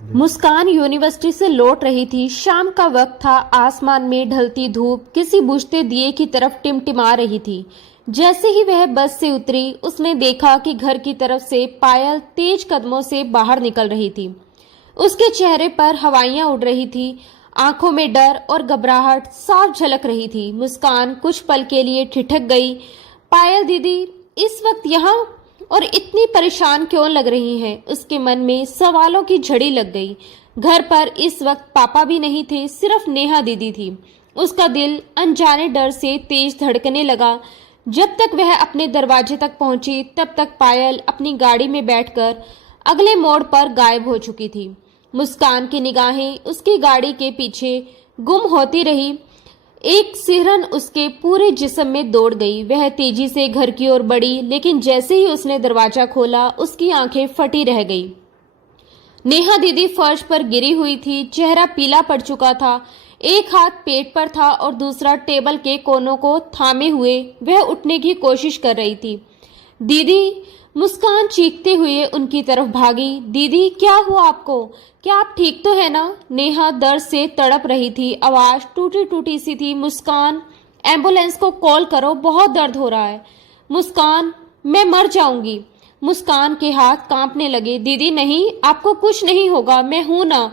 मुस्कान university से लौट रही थी। शाम का वक्त था। आसमान में ढलती धूप किसी बुझते दिए की तरफ टिमटिमा रही थी। जैसे ही वह बस से उतरी, उसने देखा कि घर की तरफ से पायल तेज कदमों से बाहर निकल रही थी। उसके चेहरे पर हवाइयां उड़ रही थी। आंखों में डर और घबराहट साफ झलक रही थी। मुस्कान कुछ पल के लिए ठिठक गई। पायल दीदी इस वक्त यहाँ और इतनी परेशान क्यों लग रही हैं? उसके मन में सवालों की झड़ी लग गई। घर पर इस वक्त पापा भी नहीं थे, सिर्फ नेहा दीदी थी। उसका दिल अनजाने डर से तेज धड़कने लगा। जब तक वह अपने दरवाजे तक पहुंची, तब तक पायल अपनी गाड़ी में बैठकर अगले मोड़ पर गायब हो चुकी थी। मुस्कान की निगाहें उसकी गाड़ी के पीछे गुम होती रही। एक सिहरन उसके पूरे जिस्म में दौड़ गई। वह तेजी से घर की ओर बढ़ी, लेकिन जैसे ही उसने दरवाजा खोला, उसकी आंखें फटी रह गई। नेहा दीदी फर्श पर गिरी हुई थी। चेहरा पीला पड़ चुका था। एक हाथ पेट पर था और दूसरा टेबल के कोनों को थामे हुए वह उठने की कोशिश कर रही थी। दीदी! मुस्कान चीखते हुए उनकी तरफ भागी। दीदी, क्या हुआ आपको? क्या आप ठीक तो है ना? नेहा दर्द से तड़प रही थी। आवाज टूटी टूटी सी थी। मुस्कान, एम्बुलेंस को कॉल करो, बहुत दर्द हो रहा है। मुस्कान, मैं मर जाऊंगी। मुस्कान के हाथ कांपने लगे। दीदी नहीं, आपको कुछ नहीं होगा, मैं हूं ना।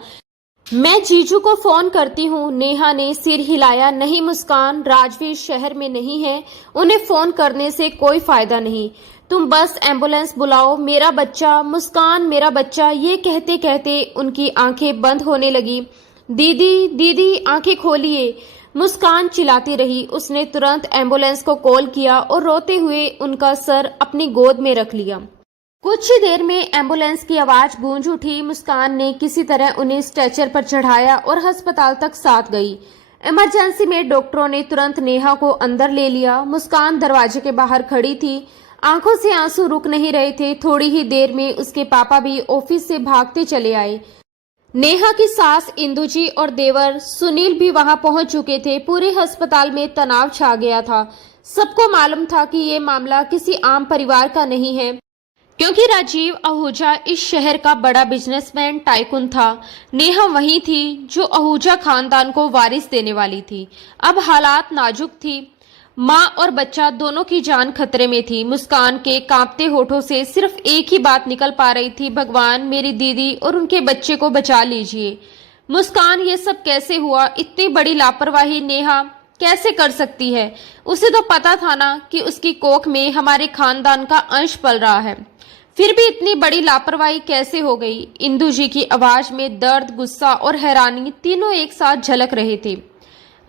मैं जीजू को फोन करती हूँ। नेहा ने सिर हिलाया। नहीं मुस्कान, राजवीर शहर में नहीं है, उन्हें फोन करने से कोई फायदा नहीं। तुम बस एम्बुलेंस बुलाओ। मेरा बच्चा, मुस्कान मेरा बच्चा। ये कहते कहते उनकी आंखें बंद होने लगी। दीदी दीदी, आंखें खोलिए। मुस्कान चिल्लाती रही। उसने तुरंत एम्बुलेंस को कॉल किया और रोते हुए उनका सर अपनी गोद में रख लिया। कुछ ही देर में एम्बुलेंस की आवाज गूंज उठी। मुस्कान ने किसी तरह उन्हें स्ट्रेचर पर चढ़ाया और अस्पताल तक साथ गई। इमरजेंसी में डॉक्टरों ने तुरंत नेहा को अंदर ले लिया। मुस्कान दरवाजे के बाहर खड़ी थी। आंखों से आंसू रुक नहीं रहे थे। थोड़ी ही देर में उसके पापा भी ऑफिस से भागते चले आए। नेहा की सास इंदुजी और देवर सुनील भी वहां पहुंच चुके थे। पूरे अस्पताल में तनाव छा गया था। सबको मालूम था कि ये मामला किसी आम परिवार का नहीं है, क्योंकि राजीव आहूजा इस शहर का बड़ा बिजनेसमैन टाइकून था। नेहा वही थी जो आहूजा खानदान को वारिस देने वाली थी। अब हालात नाजुक थी। माँ और बच्चा दोनों की जान खतरे में थी। मुस्कान के कांपते होठों से सिर्फ एक ही बात निकल पा रही थी, भगवान मेरी दीदी और उनके बच्चे को बचा लीजिए। मुस्कान, ये सब कैसे हुआ? इतनी बड़ी लापरवाही नेहा कैसे कर सकती है? उसे तो पता था ना कि उसकी कोख में हमारे खानदान का अंश पल रहा है, फिर भी इतनी बड़ी लापरवाही कैसे हो गई? इंदु जी की आवाज में दर्द, गुस्सा और हैरानी तीनों एक साथ झलक रहे थे।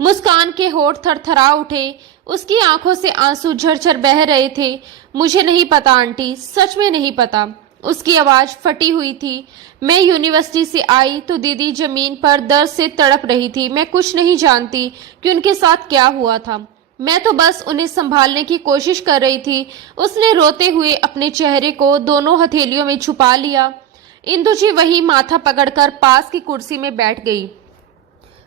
मुस्कान के होठ थरथरा उठे। उसकी आंखों से आंसू झरझर बह रहे थे। मुझे नहीं पता आंटी, सच में नहीं पता। उसकी आवाज फटी हुई थी। मैं यूनिवर्सिटी से आई तो दीदी जमीन पर दर्द से तड़प रही थी। मैं कुछ नहीं जानती कि उनके साथ क्या हुआ था। मैं तो बस उन्हें संभालने की कोशिश कर रही थी। उसने रोते हुए अपने चेहरे को दोनों हथेलियों में छुपा लिया। इंदु जी वही माथा पकड़कर पास की कुर्सी में बैठ गई।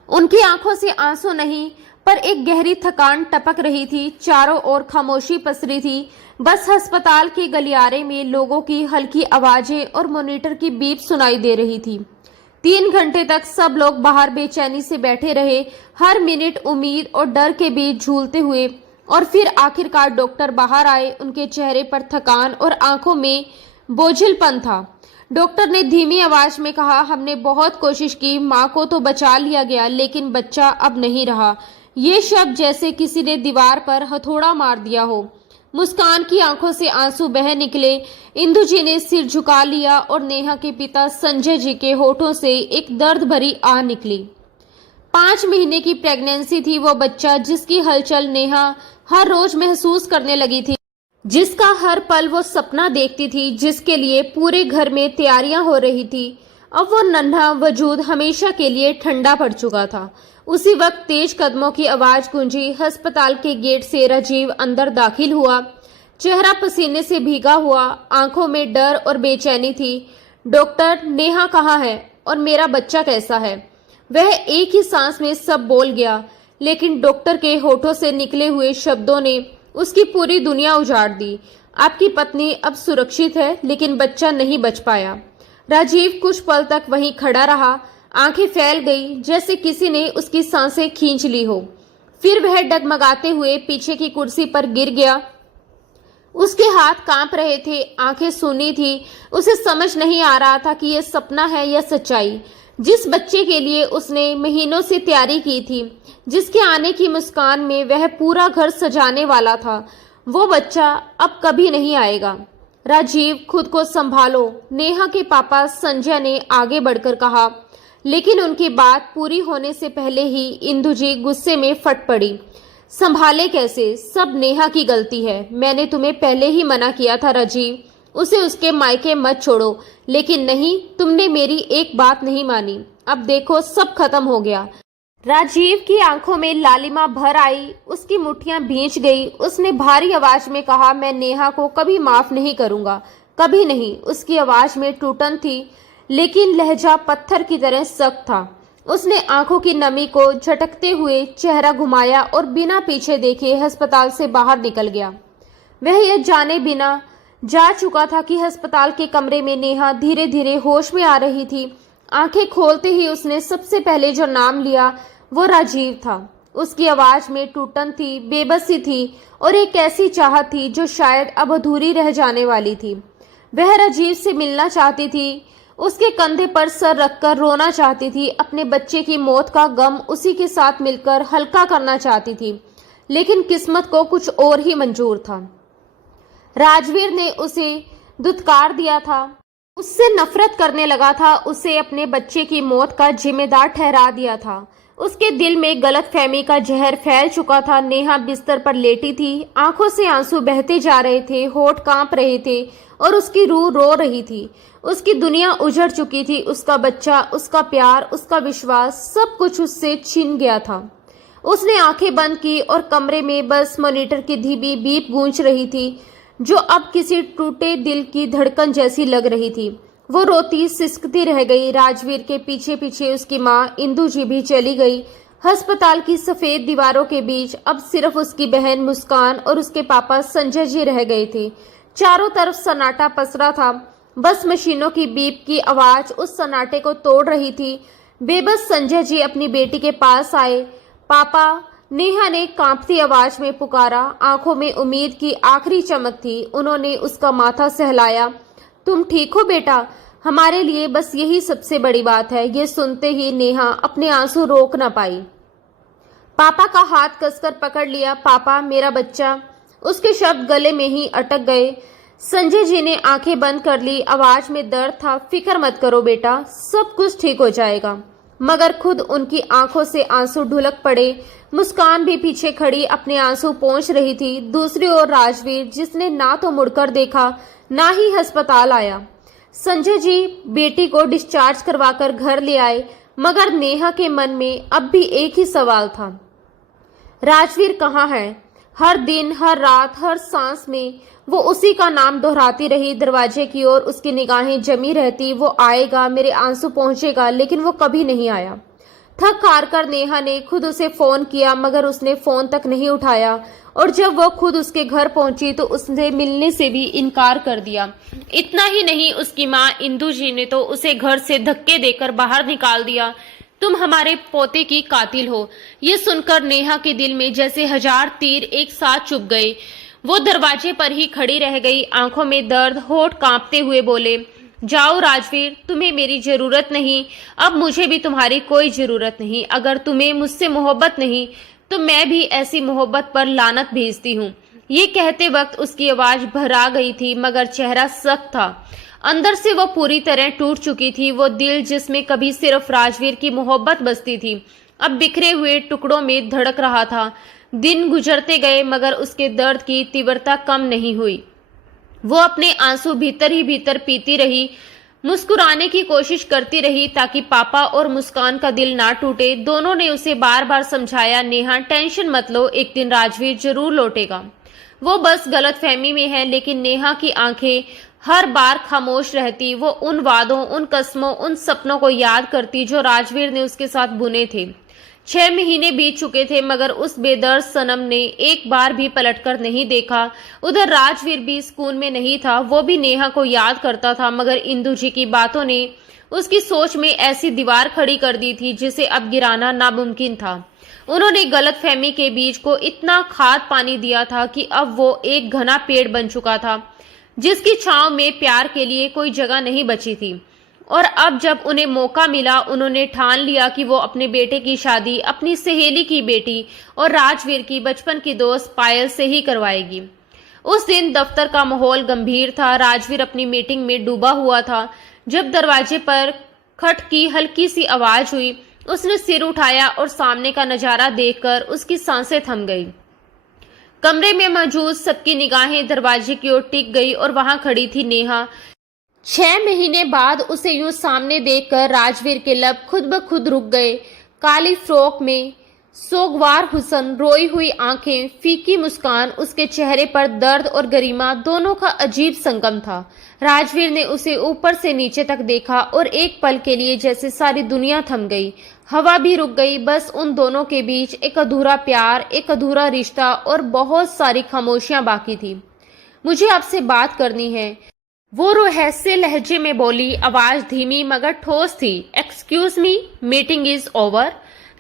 उनकी आंखों से आंसू नहीं, पर एक गहरी थकान टपक रही थी। चारों ओर खामोशी पसरी थी। बस अस्पताल के गलियारे में लोगों की हल्की आवाजें और मॉनिटर की बीप सुनाई दे रही थी। 3 घंटे तक सब लोग बाहर बेचैनी से बैठे रहे, हर मिनट उम्मीद और डर के बीच झूलते हुए। और फिर आखिरकार डॉक्टर बाहर आए। उनके चेहरे पर थकान और आंखों में बोझिलपन था। डॉक्टर ने धीमी आवाज में कहा, हमने बहुत कोशिश की, माँ को तो बचा लिया गया, लेकिन बच्चा अब नहीं रहा। ये शब्द जैसे किसी ने दीवार पर हथौड़ा मार दिया हो। मुस्कान की आंखों से आंसू बह निकले। इंदु जी ने सिर झुका लिया और नेहा के पिता संजय जी के होठों से एक दर्द भरी आह निकली। 5 महीने की प्रेगनेंसी थी वो बच्चा, जिसकी हलचल नेहा हर रोज महसूस करने लगी थी, जिसका हर पल वो सपना देखती थी, जिसके लिए पूरे घर में तैयारियां हो रही थी। अब वो नन्हा वजूद हमेशा के लिए ठंडा पड़ चुका था। उसी वक्त तेज कदमों की आवाज गूंजी। अस्पताल के गेट से राजीव अंदर दाखिल हुआ, चेहरा पसीने से भीगा हुआ, आंखों में डर और बेचैनी थी। डॉक्टर, नेहा कहाँ है और मेरा बच्चा कैसा है? वह एक ही सांस में सब बोल गया, लेकिन डॉक्टर के होठों से निकले हुए शब्दों ने उसकी पूरी दुनिया उजाड़ दी। आपकी पत्नी अब सुरक्षित है, लेकिन बच्चा नहीं बच पाया। राजीव कुछ पल तक वहीं खड़ा रहा, आंखें फैल गई जैसे किसी ने उसकी सांसें खींच ली हो। फिर वह डगमगाते हुए पीछे की कुर्सी पर गिर गया। उसके हाथ कांप रहे थे, आंखें सूनी थी। उसे समझ नहीं आ रहा था कि यह सपना है या सच्चाई। जिस बच्चे के लिए उसने महीनों से तैयारी की थी, जिसके आने की मुस्कान में वह पूरा घर सजाने वाला था, वो बच्चा अब कभी नहीं आएगा। राजीव, खुद को संभालो, नेहा के पापा संजय ने आगे बढ़कर कहा। लेकिन उनकी बात पूरी होने से पहले ही इंदु जी गुस्से में फट पड़ी। संभाले कैसे? सब नेहा की गलती है। मैंने तुम्हें पहले ही मना किया था राजीव, उसे उसके मायके मत छोड़ो, लेकिन नहीं, तुमने मेरी एक बात नहीं मानी। अब देखो सब खत्म हो गया। राजीव की आंखों में लालिमा भर आई, उसकी मुट्ठियां भींच गई। उसने भारी आवाज में कहा, मैं नेहा को कभी माफ नहीं करूंगा, कभी नहीं। उसकी आवाज में टूटन थी, लेकिन लहजा पत्थर की तरह सख्त था। उसने आंखों की नमी को झटकते हुए चेहरा घुमाया और बिना पीछे देखे अस्पताल से बाहर निकल गया। वह यह जाने बिना जा चुका था कि अस्पताल के कमरे में नेहा धीरे धीरे होश में आ रही थी। आंखें खोलते ही उसने सबसे पहले जो नाम लिया वो राजीव था। उसकी आवाज में टूटन थी, बेबसी थी और एक ऐसी चाहत थी जो शायद अब अधूरी रह जाने वाली थी। वह राजीव से मिलना चाहती थी, उसके कंधे पर सर रखकर रोना चाहती थी, अपने बच्चे की मौत का गम उसी के साथ मिलकर हल्का करना चाहती थी। लेकिन किस्मत को कुछ और ही मंजूर था। राजवीर ने उसे दुत्कार दिया था, उससे नफरत करने लगा था, उसे अपने बच्चे की मौत का जिम्मेदार ठहरा दिया था। उसके दिल में गलतफहमी का जहर फैल चुका था। नेहा बिस्तर पर लेटी थी, आंखों से आंसू बहते जा रहे थे, होठ कांप रहे थे और उसकी रूह रो रही थी। उसकी दुनिया उजड़ चुकी थी, उसका बच्चा, उसका प्यार, उसका विश्वास, सब कुछ उससे छिन गया था। उसने आंखें बंद की और कमरे में बस मॉनिटर की धीमी बीप गूंज रही थी, जो अब किसी टूटे दिल की धड़कन जैसी लग रही थी। वो रोती सिसकती रह गई। राजवीर के पीछे पीछे उसकी माँ इंदु जी भी चली गई। अस्पताल की सफेद दीवारों के बीच अब सिर्फ उसकी बहन मुस्कान और उसके पापा संजय जी रह गए थे। चारों तरफ सन्नाटा पसरा था, बस मशीनों की बीप की आवाज उस सन्नाटे को तोड़ रही थी। बेबस संजय जी अपनी बेटी के पास आए। पापा, नेहा ने कांपती आवाज में पुकारा, आंखों में उम्मीद की आखिरी चमक थी। उन्होंने उसका माथा सहलाया। तुम ठीक हो बेटा? हमारे लिए बस यही सबसे बड़ी बात है। ये सुनते ही नेहा अपने आंसू रोक न पाई। पापा का हाथ कसकर पकड़ लिया। पापा, मेरा बच्चा। उसके शब्द गले में ही अटक गए। संजय जी ने आंखें बंद कर ली, आवाज में दर्द था। फिक्र मत करो बेटा, सब कुछ ठीक हो जाएगा। मगर खुद उनकी आंखों से आंसू ढुलक पड़े। मुस्कान भी पीछे खड़ी अपने आंसू पोंछ रही थी। दूसरी ओर राजवीर, जिसने ना तो मुड़कर देखा ना ही अस्पताल आया। संजय जी बेटी को डिस्चार्ज करवाकर घर ले आए, मगर नेहा के मन में अब भी एक ही सवाल था, राजवीर कहाँ है? हर दिन, हर रात, हर सांस में वो उसी का नाम दोहराती रही। दरवाजे की ओर उसकी निगाहें जमी रहती। वो आएगा, मेरे आंसू पहुंचेगा, लेकिन वो कभी नहीं आया। थक हार कर नेहा ने खुद उसे फोन किया, मगर उसने फोन तक नहीं उठाया। और जब वो खुद उसके घर पहुंची तो उसने मिलने से भी इनकार कर दिया। इतना ही नहीं, उसकी माँ इंदु जी ने तो उसे घर से धक्के देकर बाहर निकाल दिया। तुम हमारे पोते की कातिल हो। ये सुनकर नेहा के दिल में जैसे 1000 तीर एक साथ चुभ गए। वो दरवाजे पर ही खड़ी रह गई, आंखों में दर्द, होठ कांपते हुए बोले, जाओ राजवीर, तुम्हें मेरी जरूरत नहीं। अब मुझे भी तुम्हारी कोई जरूरत नहीं। अगर तुम्हें मुझसे मोहब्बत नहीं तो मैं भी ऐसी मोहब्बत पर लानत भेजती हूँ। ये कहते वक्त उसकी आवाज भरा गई थी, मगर चेहरा सख्त था। अंदर से वो पूरी तरह टूट चुकी थी। वो दिल जिसमें कभी सिर्फ राजवीर की मोहब्बत बसती थी, अब बिखरे हुए टुकड़ों में धड़क रहा था। दिन गुजरते गए, मगर उसके दर्द की तीव्रता कम नहीं हुई। वो अपने आंसू भीतर ही भीतर पीती रही, मुस्कुराने की कोशिश करती रही ताकि पापा और मुस्कान का दिल ना टूटे। दोनों ने उसे बार बार समझाया, नेहा टेंशन मत लो, एक दिन राजवीर जरूर लौटेगा। वो बस गलतफहमी में है। लेकिन नेहा की आंखें हर बार खामोश रहती। वो उन वादों, उन कस्मों, उन सपनों को याद करती जो राजवीर ने उसके साथ बुने थे। 6 महीने बीत चुके थे मगर उस बेदर्द सनम ने एक बार भी पलटकर नहीं देखा। उधर राजवीर भी सुकून में नहीं था, वो भी नेहा को याद करता था मगर इंदु जी की बातों ने उसकी सोच में ऐसी दीवार खड़ी कर दी थी जिसे अब गिराना नामुमकिन था। उन्होंने गलतफहमी के बीज को इतना खाद पानी दिया था कि अब वो एक घना पेड़ बन चुका था जिसकी छांव में प्यार के लिए कोई जगह नहीं बची थी। और अब जब उन्हें मौका मिला उन्होंने ठान लिया कि वो अपने बेटे की शादी अपनी सहेली की बेटी और राजवीर की बचपन की दोस्त पायल से ही करवाएगी। उस दिन दफ्तर का माहौल गंभीर था। राजवीर अपनी मीटिंग में डूबा हुआ था। जब दरवाजे पर खट की हल्की सी आवाज हुई, उसने सिर उठाया और सामने का नजारा देखकर उसकी सांसें थम गई। कमरे में मौजूद सबकी निगाहें दरवाजे की ओर टिक गई और वहां खड़ी थी नेहा। 6 महीने बाद उसे यूं सामने देखकर राजवीर के लब खुद ब खुद रुक गए। काली फ्रॉक में सोगवार हुस्न, रोई हुई आंखें, फीकी मुस्कान, उसके चेहरे पर दर्द और गरिमा दोनों का अजीब संगम था। राजवीर ने उसे ऊपर से नीचे तक देखा और एक पल के लिए जैसे सारी दुनिया थम गई, हवा भी रुक गई। बस उन दोनों के बीच एक अधूरा प्यार, एक अधूरा रिश्ता और बहुत सारी खामोशियां बाकी थी। मुझे आपसे बात करनी है, वो रहस्य लहजे में बोली, आवाज धीमी मगर ठोस थी। Excuse me, meeting is over,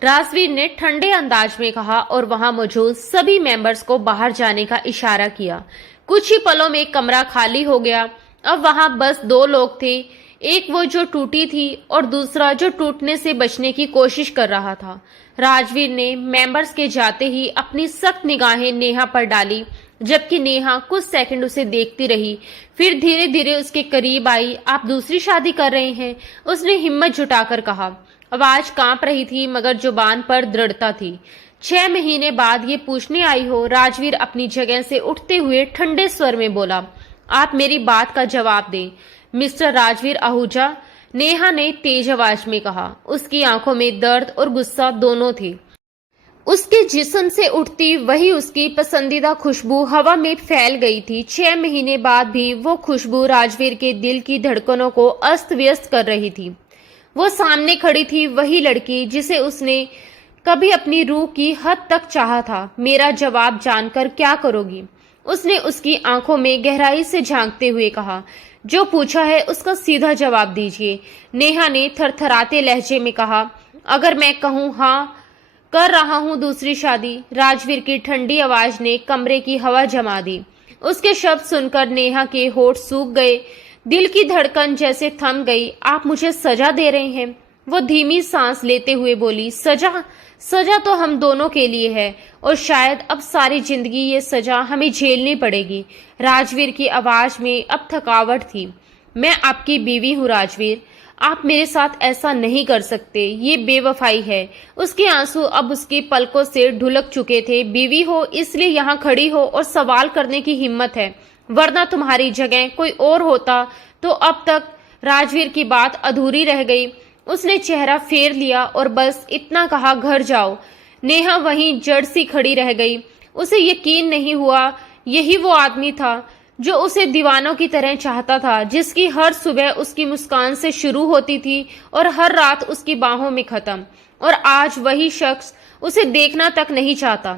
Rajveer ने ठंडे अंदाज में कहा और वहां मौजूद सभी मेंबर्स को बाहर जाने का इशारा किया। कुछ ही पलों में कमरा खाली हो गया। अब वहां बस 2 लोग थे, एक वो जो टूटी थी और दूसरा जो टूटने से बचने की कोशिश कर रहा था। राजवीर ने मेंबर्स के जाते ही अपनी सख्त निगाहें नेहा पर डाली, जबकि नेहा कुछ सेकंड उसे देखती रही, फिर धीरे धीरे उसके करीब आई। आप दूसरी शादी कर रहे हैं? उसने हिम्मत जुटाकर कहा। आवाज कांप रही थी मगर जुबान पर दृढ़ता थी। 6 महीने बाद ये पूछने आई हो? राजवीर अपनी जगह से उठते हुए ठंडे स्वर में बोला। आप मेरी बात का जवाब दें मिस्टर राजवीर आहूजा, नेहा ने तेज आवाज में कहा। उसकी आंखों में दर्द और गुस्सा दोनों थे। उसके जिस्म से उठती वही उसकी पसंदीदा खुशबू हवा में फैल गई थी। 6 महीने बाद भी वो खुशबू राजवीर के दिल की धड़कनों को अस्त व्यस्त कर रही थी। वो सामने खड़ी थी, वही लड़की जिसे उसने कभी अपनी रूह की हद तक चाहा था। मेरा जवाब जानकर क्या करोगी? उसने उसकी आंखों में गहराई से झांकते हुए कहा। जो पूछा है उसका सीधा जवाब दीजिए, नेहा ने थरथराते लहजे में कहा। अगर मैं कहूँ हाँ कर रहा हूँ दूसरी शादी, राजवीर की ठंडी आवाज ने कमरे की हवा जमा दी। उसके शब्द सुनकर नेहा के होठ सूख गए, दिल की धड़कन जैसे थम गई। आप मुझे सजा दे रहे हैं? वो धीमी सांस लेते हुए बोली। सजा? सजा तो हम दोनों के लिए है और शायद अब सारी जिंदगी ये सजा हमें झेलनी पड़ेगी। राजवीर की आवाज में अब थकावट थी। मैं आपकी बीवी हूँ राजवीर, आप मेरे साथ ऐसा नहीं कर सकते, ये बेवफाई है। उसके आंसू अब उसकी पलकों से ढुलक चुके थे। बीवी हो इसलिए यहाँ खड़ी हो और सवाल करने की हिम्मत है, वरना तुम्हारी जगह कोई और होता तो अब तक। राजवीर की बात अधूरी रह गई। उसने चेहरा फेर लिया और बस इतना कहा, घर जाओ। नेहा वहीं जड़ सी खड़ी रह गई। उसे यकीन नहीं हुआ यही वो आदमी था जो उसे दीवानों की तरह चाहता था, जिसकी हर सुबह उसकी मुस्कान से शुरू होती थी और हर रात उसकी बाहों में खत्म। और आज वही शख्स उसे देखना तक नहीं चाहता।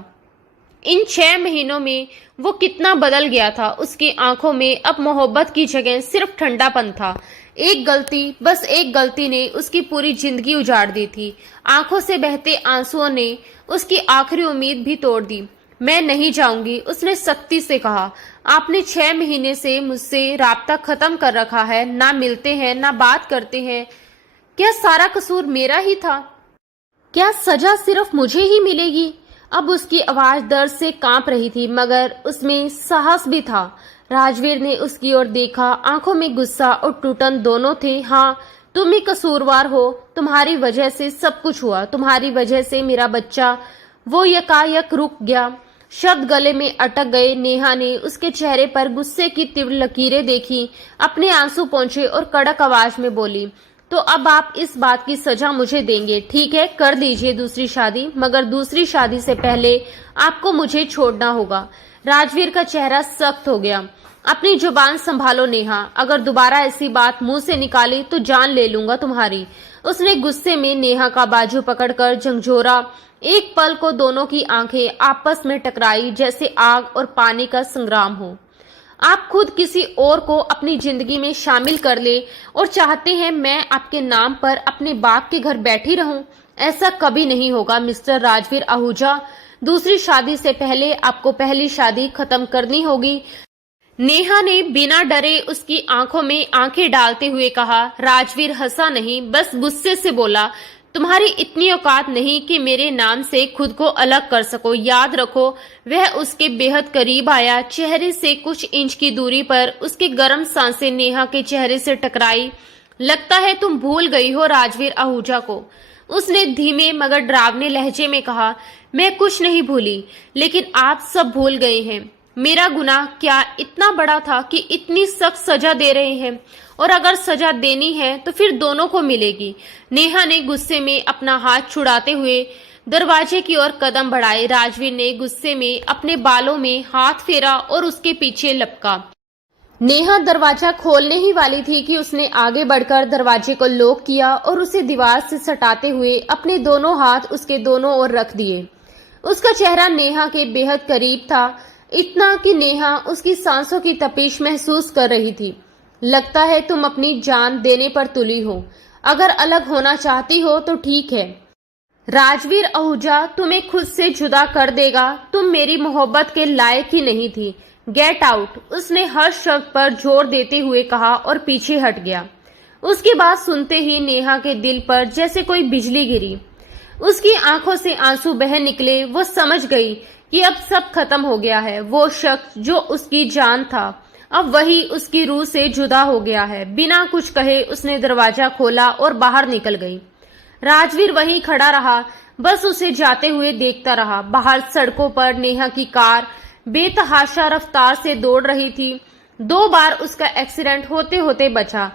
इन 6 महीनों में वो कितना बदल गया था। उसकी आंखों में अब मोहब्बत की जगह सिर्फ ठंडापन था। एक गलती, बस एक गलती ने उसकी पूरी जिंदगी उजाड़ दी थी। आंखों से बहते आंसुओं ने उसकी आखिरी उम्मीद भी तोड़ दी। मैं नहीं जाऊंगी, उसने सख्ती से कहा। आपने 6 महीने से मुझसे राब्ता खत्म कर रखा है, ना मिलते हैं ना बात करते हैं। क्या सारा कसूर मेरा ही था? क्या सजा सिर्फ मुझे ही मिलेगी? अब उसकी आवाज दर्द से कांप रही थी मगर उसमें साहस भी था। राजवीर ने उसकी ओर देखा, आंखों में गुस्सा और टूटन दोनों थे। हाँ, तुम ही कसूरवार हो, तुम्हारी वजह से सब कुछ हुआ, तुम्हारी वजह से मेरा बच्चा। वो यकायक रुक गया, शब्द गले में अटक गए। नेहा ने उसके चेहरे पर गुस्से की तीव्र लकीरें देखी, अपने आंसू पोंछे और कड़क आवाज में बोली, तो अब आप इस बात की सजा मुझे देंगे? ठीक है, कर दीजिए दूसरी शादी, मगर दूसरी शादी से पहले आपको मुझे छोड़ना होगा। राजवीर का चेहरा सख्त हो गया। अपनी जुबान संभालो नेहा, अगर दोबारा ऐसी बात मुंह से निकाली तो जान ले लूंगा तुम्हारी। उसने गुस्से में नेहा का बाजू पकड़कर झंझोरा। एक पल को दोनों की आंखें आपस में टकराई जैसे आग और पानी का संग्राम हो। आप खुद किसी और को अपनी जिंदगी में शामिल कर ले और चाहते हैं मैं आपके नाम पर अपने बाप के घर बैठी रहूं? ऐसा कभी नहीं होगा मिस्टर राजवीर आहूजा। दूसरी शादी से पहले आपको पहली शादी खत्म करनी होगी। नेहा ने बिना डरे उसकी आंखों में आंखें डालते हुए कहा। राजवीर हंसा नहीं, बस गुस्से से बोला, तुम्हारी इतनी औकात नहीं कि मेरे नाम से खुद को अलग कर सको। याद रखो। वह उसके बेहद करीब आया। चेहरे से कुछ इंच की दूरी पर उसकी गर्म सांसें नेहा के चेहरे से टकराई। लगता है तुम भूल गई हो राजवीर आहूजा को, उसने धीमे मगर डरावने लहजे में कहा। मैं कुछ नहीं भूली, लेकिन आप सब भूल गए हैं। मेरा गुनाह क्या इतना बड़ा था कि इतनी सख्त सजा दे रहे हैं? और अगर सजा देनी है तो फिर दोनों को मिलेगी। नेहा ने गुस्से में अपना हाथ छुड़ाते हुए दरवाजे की ओर कदम बढ़ाए। राजवीर ने गुस्से में अपने बालों में हाथ फेरा और उसके पीछे लपका। नेहा दरवाजा खोलने ही वाली थी कि उसने आगे बढ़कर दरवाजे को लॉक किया और उसे दीवार से सटाते हुए अपने दोनों हाथ उसके दोनों ओर रख दिए। उसका चेहरा नेहा के बेहद करीब था, इतना कि नेहा उसकी सांसों की तपिश महसूस कर रही थी। लगता है तुम अपनी जान देने पर तुली हो। अगर अलग होना चाहती हो तो ठीक है। राजवीर आहूजा तुम्हें खुद से जुदा कर देगा। तुम मेरी मोहब्बत के लायक ही नहीं थी। गेट आउट, उसने हर शब्द पर जोर देते हुए कहा और पीछे हट गया। उसकी बात सुनते ही नेहा के दिल पर जैसे कोई बिजली गिरी। उसकी आंखों से आंसू बह निकले। वो समझ गई कि अब सब खत्म हो गया है। वो शख्स जो उसकी जान था अब वही उसकी रूह से जुदा हो गया है। बिना कुछ कहे उसने दरवाजा खोला और बाहर निकल गई। राजवीर वहीं खड़ा रहा, बस उसे जाते हुए देखता रहा। बाहर सड़कों पर नेहा की कार बेतहाशा रफ्तार से दौड़ रही थी। 2 बार उसका एक्सीडेंट होते होते बचा,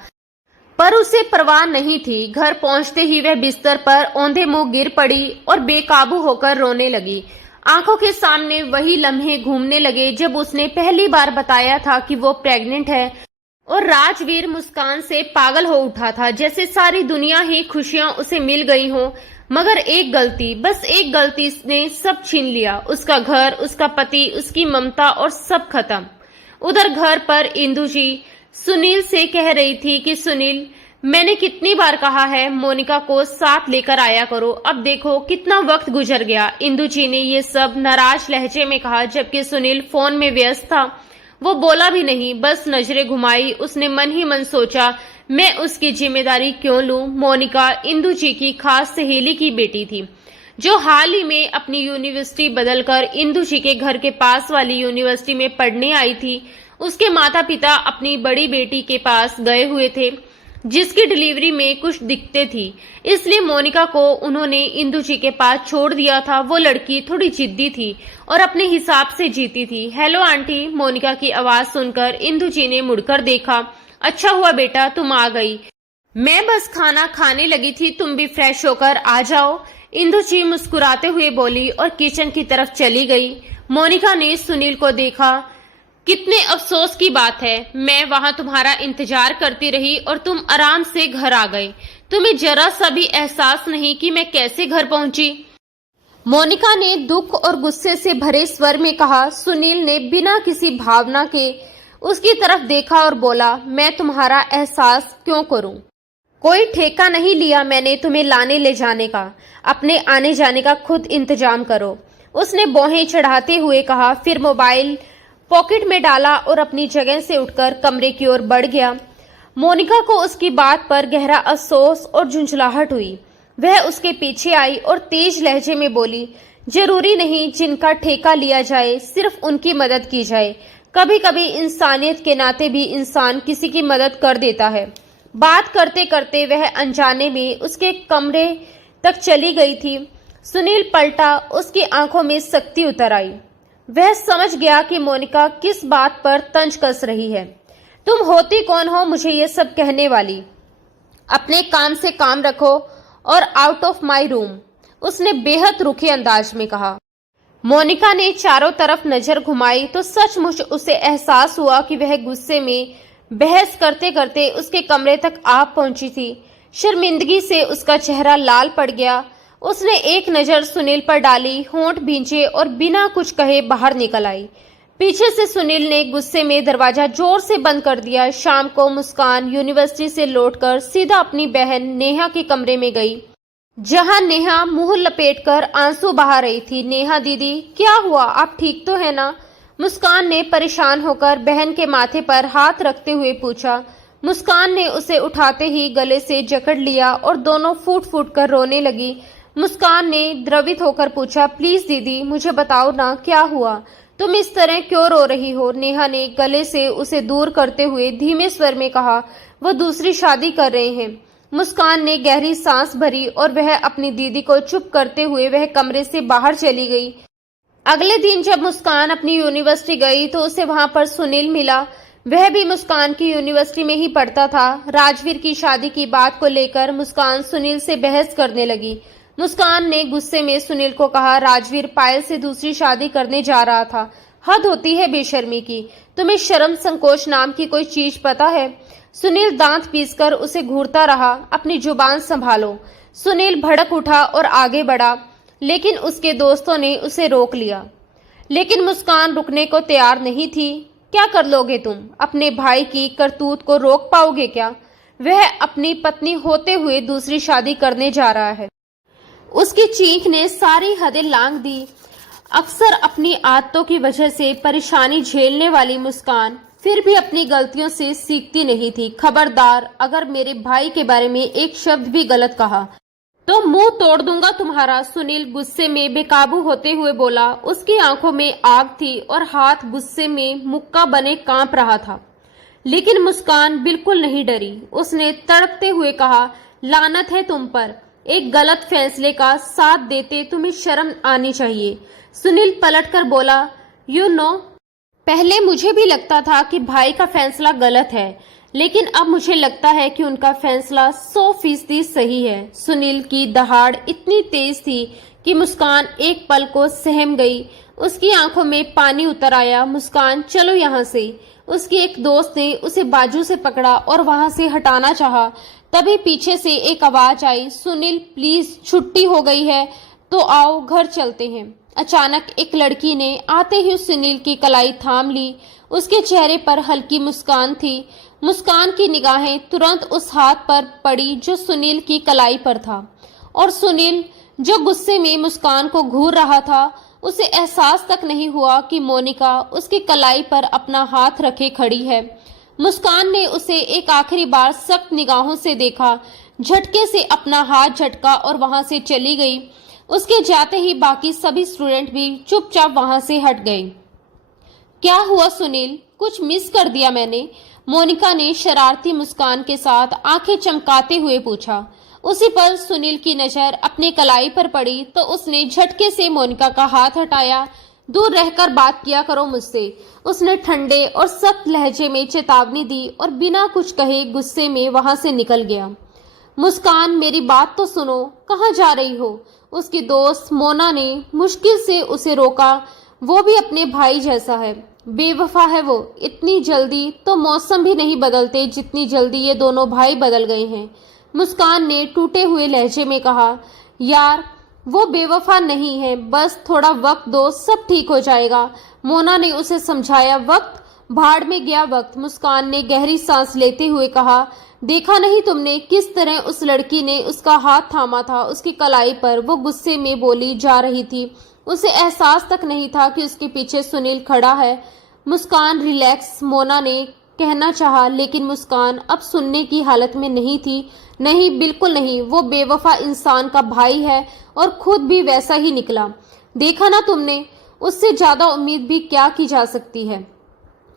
पर उसे परवाह नहीं थी। घर पहुंचते ही वह बिस्तर पर औंधे मुंह गिर पड़ी और बेकाबू होकर रोने लगी। आंखों के सामने वही लम्हे घूमने लगे जब उसने पहली बार बताया था कि वो प्रेग्नेंट है, और राजवीर मुस्कान से पागल हो उठा था, जैसे सारी दुनिया ही खुशियां उसे मिल गई हों। मगर एक गलती, बस एक गलती ने सब छीन लिया। उसका घर, उसका पति, उसकी ममता और सब खत्म। उधर घर पर इंदु जी सुनील से कह रही थी कि सुनील, मैंने कितनी बार कहा है मोनिका को साथ लेकर आया करो, अब देखो कितना वक्त गुजर गया। इंदु जी ने ये सब नाराज लहजे में कहा, जबकि सुनील फोन में व्यस्त था। वो बोला भी नहीं, बस नजरें घुमाई। उसने मन ही मन सोचा, मैं उसकी जिम्मेदारी क्यों लूं? मोनिका इंदु जी की खास सहेली की बेटी थी, जो हाल ही में अपनी यूनिवर्सिटी बदलकर इंदु जी के घर के पास वाली यूनिवर्सिटी में पढ़ने आई थी। उसके माता पिता अपनी बड़ी बेटी के पास गए हुए थे, जिसकी डिलीवरी में कुछ दिक्कतें थी, इसलिए मोनिका को उन्होंने इंदु जी के पास छोड़ दिया था। वो लड़की थोड़ी जिद्दी थी और अपने हिसाब से जीती थी। हेलो आंटी, मोनिका की आवाज सुनकर इंदु जी ने मुड़कर देखा। अच्छा हुआ बेटा तुम आ गई, मैं बस खाना खाने लगी थी, तुम भी फ्रेश होकर आ जाओ। इंदु जी मुस्कुराते हुए बोली और किचन की तरफ चली गई। मोनिका ने सुनील को देखा। कितने अफसोस की बात है, मैं वहां तुम्हारा इंतजार करती रही और तुम आराम से घर आ गए। तुम्हें जरा सा भी एहसास नहीं कि मैं कैसे घर पहुंची? मोनिका ने दुख और गुस्से से भरे स्वर में कहा। सुनील ने बिना किसी भावना के उसकी तरफ देखा और बोला, मैं तुम्हारा एहसास क्यों करूं? कोई ठेका नहीं लिया मैंने तुम्हें लाने ले जाने का, अपने आने जाने का खुद इंतजाम करो, उसने बाहें चढ़ाते हुए कहा। फिर मोबाइल पॉकेट में डाला और अपनी जगह से उठकर कमरे की ओर बढ़ गया। मोनिका को उसकी बात पर गहरा अफसोस और झुंझलाहट हुई। वह उसके पीछे आई और तेज लहजे में बोली, जरूरी नहीं जिनका ठेका लिया जाए सिर्फ उनकी मदद की जाए, कभी कभी इंसानियत के नाते भी इंसान किसी की मदद कर देता है। बात करते करते वह अनजाने में उसके कमरे तक चली गई थी। सुनील पलटा, उसकी आंखों में सख्ती उतर आई। वह समझ गया कि मोनिका किस बात पर तंज कस रही है। तुम होती कौन हो मुझे ये सब कहने वाली? अपने काम से काम रखो और आउट ऑफ माई रूम, उसने बेहद रुखे अंदाज में कहा। मोनिका ने चारों तरफ नजर घुमाई तो सचमुच उसे एहसास हुआ कि वह गुस्से में बहस करते करते उसके कमरे तक आ पहुंची थी। शर्मिंदगी से उसका चेहरा लाल पड़ गया। उसने एक नजर सुनील पर डाली, होंठ भींचे और बिना कुछ कहे बाहर निकल आई। पीछे से सुनील ने गुस्से में दरवाजा जोर से बंद कर दिया। शाम को मुस्कान यूनिवर्सिटी से लौटकर सीधा अपनी बहन नेहा के कमरे में गई, जहां नेहा मुंह लपेटकर आंसू बहा रही थी। नेहा दीदी, क्या हुआ? आप ठीक तो है ना? मुस्कान ने परेशान होकर बहन के माथे पर हाथ रखते हुए पूछा। मुस्कान ने उसे उठाते ही गले से जकड़ लिया और दोनों फूट फूट कर रोने लगी। मुस्कान ने द्रवित होकर पूछा, प्लीज दीदी मुझे बताओ ना, क्या हुआ? तुम इस तरह क्यों रो रही हो? नेहा ने गले से उसे दूर करते हुए धीमे स्वर में कहा, वो दूसरी शादी कर रहे हैं। मुस्कान ने गहरी सांस भरी और वह अपनी दीदी को चुप करते हुए वह कमरे से बाहर चली गई। अगले दिन जब मुस्कान अपनी यूनिवर्सिटी गई तो उसे वहां पर सुनील मिला। वह भी मुस्कान की यूनिवर्सिटी में ही पढ़ता था। राजवीर की शादी की बात को लेकर मुस्कान सुनील से बहस करने लगी। मुस्कान ने गुस्से में सुनील को कहा, राजवीर पायल से दूसरी शादी करने जा रहा था। हद होती है बेशर्मी की। तुम्हें शर्म संकोच नाम की कोई चीज पता है? सुनील दांत पीसकर उसे घूरता रहा, अपनी जुबान संभालो। सुनील भड़क उठा और आगे बढ़ा, लेकिन उसके दोस्तों ने उसे रोक लिया। लेकिन मुस्कान रुकने को तैयार नहीं थी। क्या कर लोगे तुम? अपने भाई की करतूत को रोक पाओगे क्या? वह अपनी पत्नी होते हुए दूसरी शादी करने जा रहा है। उसकी चीख ने सारी हदें लांघ दी। अक्सर अपनी आदतों की वजह से परेशानी झेलने वाली मुस्कान फिर भी अपनी गलतियों से सीखती नहीं थी। खबरदार, अगर मेरे भाई के बारे में एक शब्द भी गलत कहा तो मुंह तोड़ दूंगा तुम्हारा। सुनील गुस्से में बेकाबू होते हुए बोला। उसकी आंखों में आग थी और हाथ गुस्से में मुक्का बने कांप रहा था। लेकिन मुस्कान बिल्कुल नहीं डरी। उसने तड़पते हुए कहा, लानत है तुम पर, एक गलत फैसले का साथ देते तुम्हें शर्म आनी चाहिए। सुनील पलटकर बोला, यू नो, पहले मुझे भी लगता था कि भाई का फैसला गलत है, लेकिन अब मुझे लगता है कि उनका फैसला 100% सही है। सुनील की दहाड़ इतनी तेज थी कि मुस्कान एक पल को सहम गई। उसकी आंखों में पानी उतर आया। मुस्कान, चलो यहाँ से। उसकी एक दोस्त ने उसे बाजू से पकड़ा और वहां से हटाना चाहा। तभी पीछे से एक आवाज आई, सुनील प्लीज, छुट्टी हो गई है तो आओ घर चलते हैं। अचानक एक लड़की ने आते ही सुनील की कलाई थाम ली। उसके चेहरे पर हल्की मुस्कान थी। मुस्कान की निगाहें तुरंत उस हाथ पर पड़ी जो सुनील की कलाई पर था, और सुनील जो गुस्से में मुस्कान को घूर रहा था, उसे एहसास तक नहीं हुआ कि मोनिका उसकी कलाई पर अपना हाथ रखे खड़ी है। मुस्कान ने उसे एक आखिरी बार सख्त निगाहों से देखा, झटके से अपना हाथ झटका और वहां से चली गई। उसके जाते ही बाकी सभी स्टूडेंट भी चुपचाप वहां से हट गए। क्या हुआ सुनील, कुछ मिस कर दिया मैंने? मोनिका ने शरारती मुस्कान के साथ आंखें चमकाते हुए पूछा। उसी पर सुनील की नजर अपने कलाई पर पड़ी तो उसने झटके से मोनिका का हाथ हटाया। दूर रहकर बात किया करो मुझसे, उसने ठंडे और सख्त लहजे में चेतावनी दी और बिना कुछ कहे गुस्से में वहां से निकल गया। मुस्कान, मेरी बात तो सुनो, कहाँ जा रही हो? उसकी दोस्त मोना ने मुश्किल से उसे रोका। वो भी अपने भाई जैसा है, बेवफा है वो। इतनी जल्दी तो मौसम भी नहीं बदलते जितनी जल्दी ये दोनों भाई बदल गए हैं। मुस्कान ने टूटे हुए लहजे में कहा, यार वो बेवफा नहीं है, बस थोड़ा वक्त दो, सब ठीक हो जाएगा। मोना ने उसे समझाया। वक्त? भाड़ में गया वक्त। मुस्कान ने गहरी सांस लेते हुए कहा, देखा नहीं तुमने किस तरह उस लड़की ने उसका हाथ थामा था उसकी कलाई पर? वो गुस्से में बोली जा रही थी। उसे एहसास तक नहीं था कि उसके पीछे सुनील खड़ा है। मुस्कान, रिलैक्स, मोना ने कहना चाहा, लेकिन मुस्कान अब सुनने की हालत में नहीं थी। नहीं, बिल्कुल नहीं, वो बेवफा इंसान का भाई है और खुद भी वैसा ही निकला। देखा ना तुमने, उससे ज्यादा उम्मीद भी क्या की जा सकती है?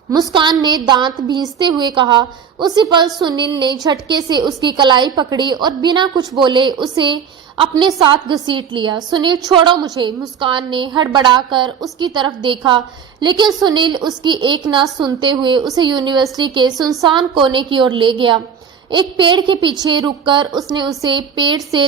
मुस्कान ने दांत भींचते हुए कहा। उसी पर सुनील ने झटके से उसकी कलाई पकड़ी और बिना कुछ बोले उसे अपने साथ घसीट लिया। सुनील, छोड़ो मुझे। मुस्कान ने हड़बड़ाकर उसकी तरफ देखा, लेकिन सुनील उसकी एक ना सुनते हुए उसे यूनिवर्सिटी के सुनसान कोने की ओर ले गया। एक पेड़ के पीछे रुककर उसने उसे पेड़ से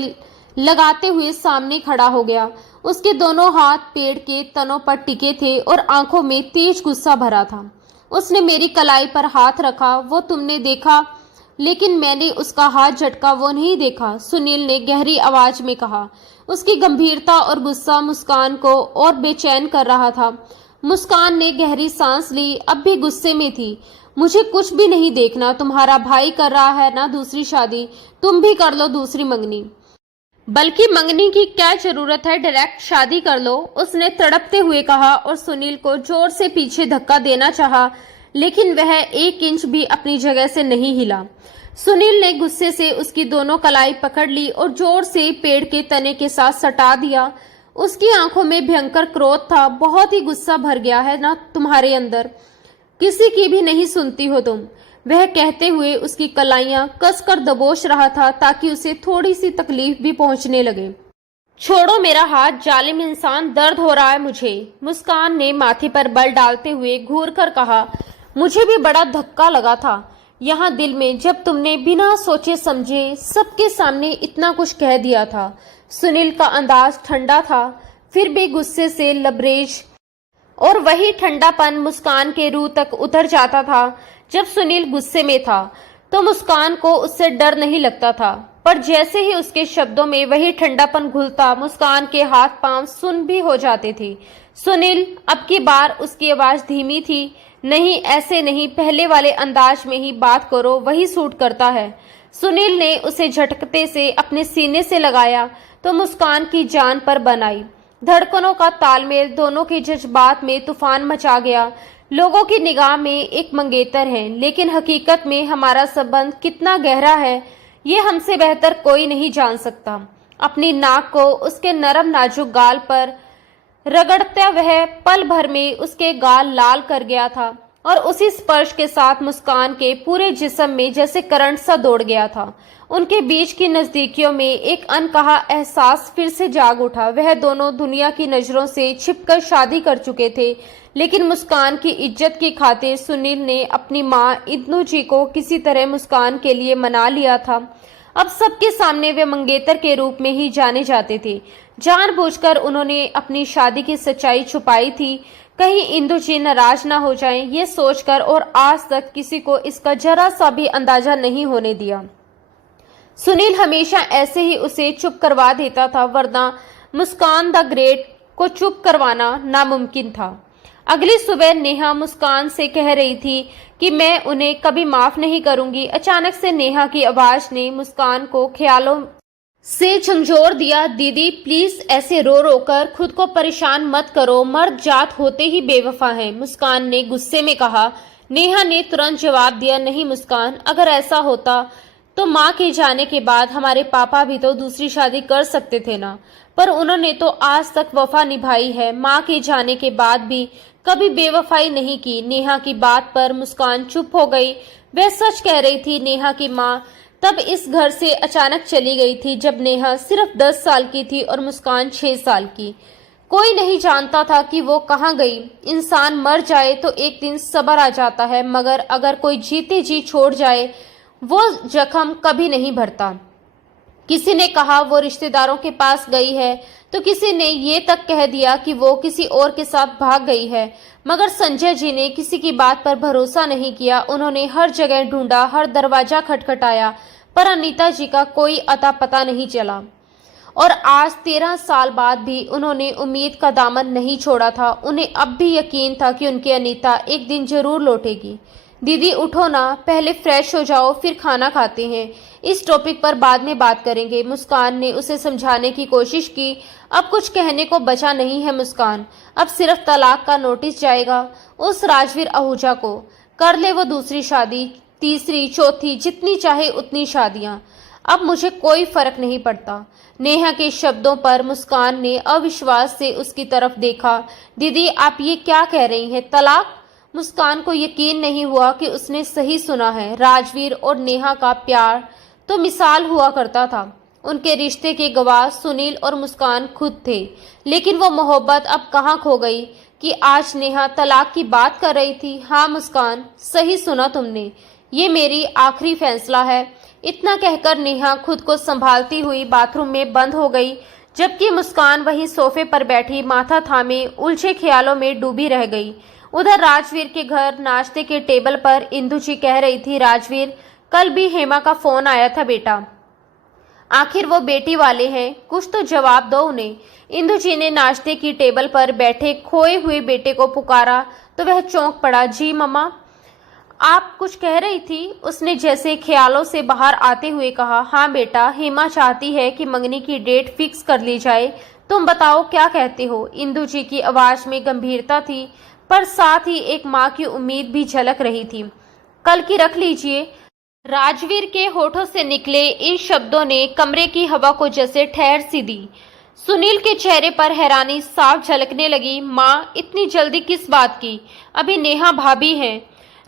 लगाते हुए सामने खड़ा हो गया। उसके दोनों हाथ पेड़ के तनों पर टिके थे और आंखों में तेज गुस्सा भरा था। उसने मेरी कलाई पर हाथ रखा। वो तुमने देखा, लेकिन मैंने उसका हाथ झटका वो नहीं देखा, सुनील ने गहरी आवाज में कहा। उसकी गंभीरता और गुस्सा मुस्कान को और बेचैन कर रहा था। मुस्कान ने गहरी सांस ली, अब भी गुस्से में थी। मुझे कुछ भी नहीं देखना, तुम्हारा भाई कर रहा है ना दूसरी शादी, तुम भी कर लो दूसरी मंगनी। बल्कि मंगनी की क्या जरूरत है, डायरेक्ट शादी कर लो, उसने तड़पते हुए कहा और सुनील को जोर से पीछे धक्का देना चाहा, लेकिन वह 1 इंच भी अपनी जगह से नहीं हिला। सुनील ने गुस्से से उसकी दोनों कलाई पकड़ ली और जोर से पेड़ के तने के साथ सटा दिया। उसकी आंखों में भयंकर क्रोध था। बहुत ही गुस्सा भर गया है ना तुम्हारे अंदर, किसी की भी नहीं सुनती हो तुम, वह कहते हुए उसकी कलाइयां कसकर दबोच रहा था ताकि उसे थोड़ी सी तकलीफ भी पहुंचने लगे। छोड़ो मेरा हाथ, जालिम इंसान, दर्द हो रहा है मुझे, मुस्कान ने माथे पर बल डालते हुए घूर कर कहा। मुझे भी बड़ा धक्का लगा था यहाँ दिल में जब तुमने बिना सोचे समझे सबके सामने इतना कुछ कह दिया था। सुनील का अंदाज ठंडा था, फिर भी गुस्से से लबरेज, और वही ठंडापन मुस्कान के रूह तक उतर जाता था। जब सुनील गुस्से में था तो मुस्कान को उससे डर नहीं लगता था, पर जैसे ही उसके शब्दों में वही ठंडापन घुलता, मुस्कान के हाथ पांव सुन्न भी हो जाते थे। सुनील, अब की बार उसकी आवाज धीमी थी। नहीं, ऐसे नहीं, पहले वाले अंदाज में ही बात करो, वही सूट करता है। सुनील ने उसे झटकते से अपने सीने से लगाया तो मुस्कान की जान पर बन आई। धड़कनों का तालमेल, दोनों के जज्बात में तूफान मचा गया। लोगों की निगाह में एक मंगेतर है, लेकिन हकीकत में हमारा संबंध कितना गहरा है ये हमसे बेहतर कोई नहीं जान सकता। अपनी नाक को उसके नरम नाजुक गाल पर रगड़ता वह पल भर में उसके गाल लाल कर गया था और उसी स्पर्श के साथ मुस्कान के पूरे जिस्म में जैसे करंट सा दौड़ गया था। उनके बीच की नजदीकियों में एक अनकहा एहसास फिर से जाग उठा। वह दोनों दुनिया की नजरों से छिपकर शादी कर चुके थे, लेकिन मुस्कान की इज्जत की खातिर सुनील ने अपनी मां इंदु जी को किसी तरह मुस्कान के लिए मना लिया था। अब सबके सामने वे मंगेतर के रूप में ही जाने जाते थे। जानबूझकर उन्होंने अपनी शादी की सच्चाई छुपाई थी, कहीं इंदु जी नाराज ना हो जाएं, ये सोचकर, और आज तक किसी को इसका जरा सा भी अंदाजा नहीं होने दिया। सुनील हमेशा ऐसे ही उसे चुप करवा देता था, वरना मुस्कान द ग्रेट को चुप करवाना नामुमकिन था। अगली सुबह नेहा मुस्कान से कह रही थी कि मैं उन्हें कभी माफ नहीं करूंगी। अचानक से नेहा की आवाज ने मुस्कान को ख्यालों से झंझोर दिया। दीदी प्लीज ऐसे रो रो कर खुद को परेशान मत करो, मर्द जात होते ही बेवफा हैं, मुस्कान ने गुस्से में कहा। नेहा ने तुरंत जवाब दिया, नहीं मुस्कान, अगर ऐसा होता तो माँ के जाने के बाद हमारे पापा भी तो दूसरी शादी कर सकते थे ना, पर उन्होंने तो आज तक वफा निभाई है, माँ के जाने के बाद भी कभी बेवफाई नहीं की। नेहा की बात पर मुस्कान चुप हो गई। वह सच कह रही थी। नेहा की माँ तब इस घर से अचानक चली गई थी जब नेहा सिर्फ 10 साल की थी और मुस्कान 6 साल की। कोई नहीं जानता था कि वो कहाँ गई। इंसान मर जाए तो एक दिन सब्र आ जाता है, मगर अगर कोई जीते जी छोड़ जाए वो जख्म कभी नहीं भरता। किसी ने कहा वो रिश्तेदारों के पास गई है, तो किसी ने ये तक कह दिया कि वो किसी और के साथ भाग गई है, मगर संजय जी ने किसी की बात पर भरोसा नहीं किया। उन्होंने हर जगह ढूंढा, हर दरवाजा खटखटाया, पर अनीता जी का कोई अता पता नहीं चला। और आज 13 साल बाद भी उन्होंने उम्मीद का दामन नहीं छोड़ा था। उन्हें अब भी यकीन था कि उनकी अनीता एक दिन जरूर लौटेगी। दीदी उठो ना, पहले फ्रेश हो जाओ, फिर खाना खाते हैं, इस टॉपिक पर बाद में बात करेंगे। मुस्कान ने उसे समझाने की कोशिश की। अब कुछ कहने को बचा नहीं है मुस्कान, अब सिर्फ तलाक का नोटिस जाएगा उस राजवीर आहूजा को। कर ले वो दूसरी शादी, तीसरी, चौथी, जितनी चाहे उतनी शादियां, अब मुझे कोई फर्क नहीं पड़ता। नेहा के शब्दों पर मुस्कान ने अविश्वास से उसकी तरफ देखा। दीदी आप ये क्या कह रही हैं, तलाक? मुस्कान को यकीन नहीं हुआ कि उसने सही सुना है। राजवीर और नेहा का प्यार तो मिसाल हुआ करता था। उनके रिश्ते के गवाह सुनील और मुस्कान खुद थे, लेकिन वो मोहब्बत अब कहाँ खो गई कि आज नेहा तलाक की बात कर रही थी। हाँ मुस्कान, सही सुना तुमने, ये मेरी आखिरी फैसला है। इतना कहकर नेहा खुद को संभालती हुई बाथरूम में बंद हो गई। जबकि मुस्कान वहीं सोफे पर बैठी माथा थामे उलझे ख्यालों में डूबी रह गई। उधर राजवीर के घर नाश्ते के टेबल पर इंदु जी कह रही थी, राजवीर, कल भी हेमा का फोन आया था बेटा, आखिर वो बेटी वाले हैं, कुछ तो जवाब दो उन्हें। इंदु जी ने नाश्ते की टेबल पर बैठे खोए हुए बेटे को पुकारा तो वह चौंक पड़ा। जी मम्मा, आप कुछ कह रही थी, उसने जैसे ख्यालों से बाहर आते हुए कहा। हाँ बेटा, हेमा चाहती है कि मंगनी की डेट फिक्स कर ली जाए, तुम बताओ क्या कहते हो। इंदु जी की आवाज में गंभीरता थी पर साथ ही एक माँ की उम्मीद भी झलक रही थी। कल की रख लीजिए। राजवीर के होठों से निकले इन शब्दों ने कमरे की हवा को जैसे ठहर सी दी। सुनील के चेहरे पर हैरानी साफ झलकने लगी। माँ, इतनी जल्दी किस बात की? अभी नेहा भाभी हैं।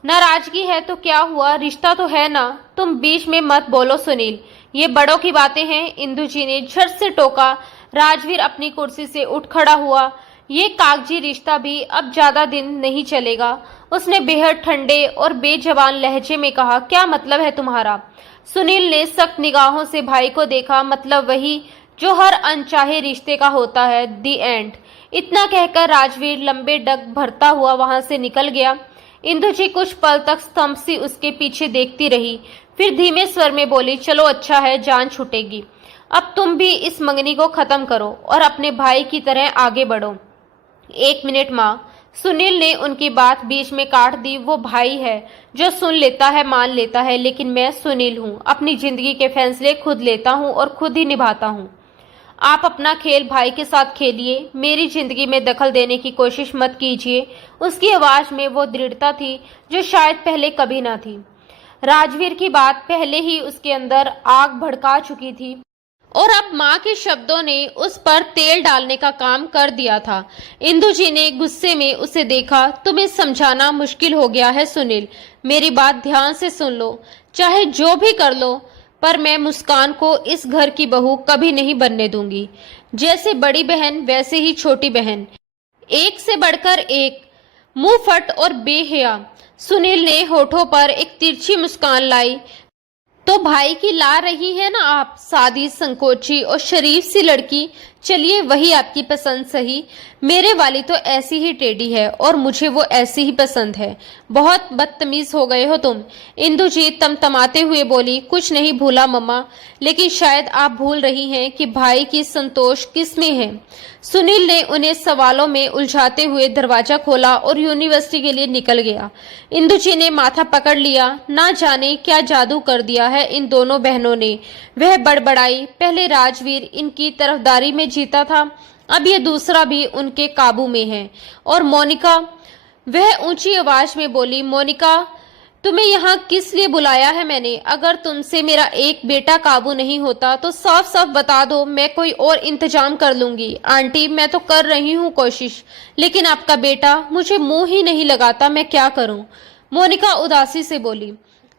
नाराजगी है तो क्या हुआ, रिश्ता तो है ना। तुम बीच में मत बोलो सुनील, ये बड़ों की बातें हैं। इंदु जी ने झट से टोका। राजवीर अपनी कुर्सी से उठ खड़ा हुआ। ये कागजी रिश्ता भी अब ज्यादा दिन नहीं चलेगा, उसने बेहद ठंडे और बेजबान लहजे में कहा। क्या मतलब है तुम्हारा? सुनील ने सख्त निगाहों से भाई को देखा। मतलब वही जो हर अनचाहे रिश्ते का होता है, दी एंड। इतना कहकर राजवीर लंबे डग भरता हुआ वहां से निकल गया। इंदु जी कुछ पल तक स्तंभ सी उसके पीछे देखती रही, फिर धीमे स्वर में बोली, चलो अच्छा है, जान छूटेगी। अब तुम भी इस मंगनी को खत्म करो और अपने भाई की तरह आगे बढ़ो। एक मिनट माँ, सुनील ने उनकी बात बीच में काट दी। वो भाई है जो सुन लेता है, मान लेता है, लेकिन मैं सुनील हूँ, अपनी जिंदगी के फैसले खुद लेता हूँ और खुद ही निभाता हूँ। आप अपना खेल भाई के साथ खेलिए, मेरी जिंदगी में दखल देने की कोशिश मत कीजिए। उसकी आवाज में वो दृढ़ता थी जो शायद पहले कभी ना थी। राजवीर की बात पहले ही उसके अंदर आग भड़का चुकी थी और अब माँ के शब्दों ने उस पर तेल डालने का काम कर दिया था। इंदु जी ने गुस्से में उसे देखा। तुम्हें समझाना मुश्किल हो गया है सुनील, मेरी बात ध्यान से सुन लो। चाहे जो भी कर लो, पर मैं मुस्कान को इस घर की बहू कभी नहीं बनने दूंगी। जैसे बड़ी बहन वैसे ही छोटी बहन, एक से बढ़कर एक, मुंह फट और बेहया। सुनील ने होठों पर एक तिरछी मुस्कान लाई। तो भाई की ला रही है ना आप, सादी, संकोची और शरीफ सी लड़की। चलिए वही आपकी पसंद सही। मेरे वाली तो ऐसी ही टेढ़ी है और मुझे वो ऐसी ही पसंद है। बहुत बदतमीज हो गए हो तुम। इंदु जी तमतमाते हुए बोली, कुछ नहीं भूला मम्मा, लेकिन शायद आप भूल रही हैं कि भाई की संतोष किस में है। सुनील ने उन्हें सवालों में उलझाते हुए दरवाजा खोला और यूनिवर्सिटी के लिए निकल गया। इंदु जी ने माथा पकड़ लिया। ना जाने क्या जादू कर दिया है इन दोनों बहनों ने। वह बड़बड़ाई, पहले राजवीर इनकी तरफदारी में जीता था, अब ये दूसरा भी उनके काबू में है। और मोनिका, वह ऊंची आवाज में बोली, मोनिका, तुम्हें यहाँ किस लिए बुलाया है मैंने? अगर तुमसे मेरा एक बेटा काबू नहीं होता तो साफ साफ बता दो, मैं कोई और इंतजाम कर लूंगी। आंटी, मैं तो कर रही हूँ कोशिश, लेकिन आपका बेटा मुझे मुंह ही नहीं लगाता, मैं क्या करूँ? मोनिका उदासी से बोली।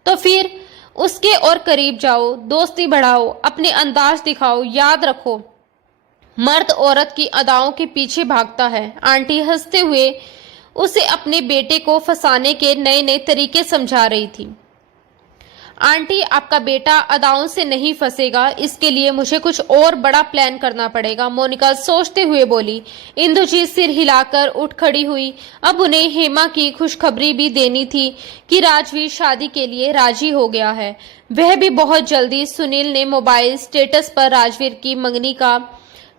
तो फिर उसके और करीब जाओ, दोस्ती बढ़ाओ, अपने अंदाज दिखाओ। याद रखो, मर्द औरत की अदाओं के पीछे भागता है। आंटी हंसते हुए उसे अपने बेटे को फंसाने के नए नए तरीके समझा रही थी। आंटी, आपका बेटा अदाओं से नहीं फंसेगा, इसके लिए मुझे कुछ और बड़ा प्लान करना पड़ेगा, मोनिका सोचते हुए बोली। इंदु जी सिर हिलाकर उठ खड़ी हुई। अब उन्हें हेमा की खुशखबरी भी देनी थी कि राजवीर शादी के लिए राजी हो गया है, वह भी बहुत जल्दी। सुनील ने मोबाइल स्टेटस पर राजवीर की मंगनी का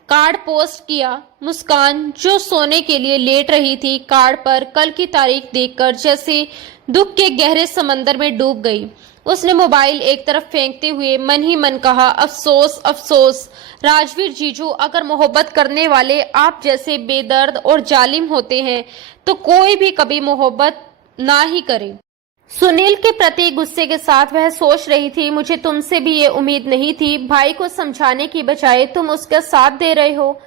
कार्ड पोस्ट किया। मुस्कान, जो सोने के लिए लेट रही थी, कार्ड पर कल की तारीख देखकर जैसे दुख के गहरे समंदर में डूब गई। उसने मोबाइल एक तरफ फेंकते हुए मन ही मन कहा, अफसोस अफसोस राजवीर जीजू, अगर मोहब्बत करने वाले आप जैसे बेदर्द और जालिम होते हैं तो कोई भी कभी मोहब्बत ना ही करे। सुनील के प्रति गुस्से के साथ वह सोच रही थी, मुझे तुमसे भी ये उम्मीद नहीं थी। भाई को समझाने की बजाय तुम उसका साथ दे रहे हो।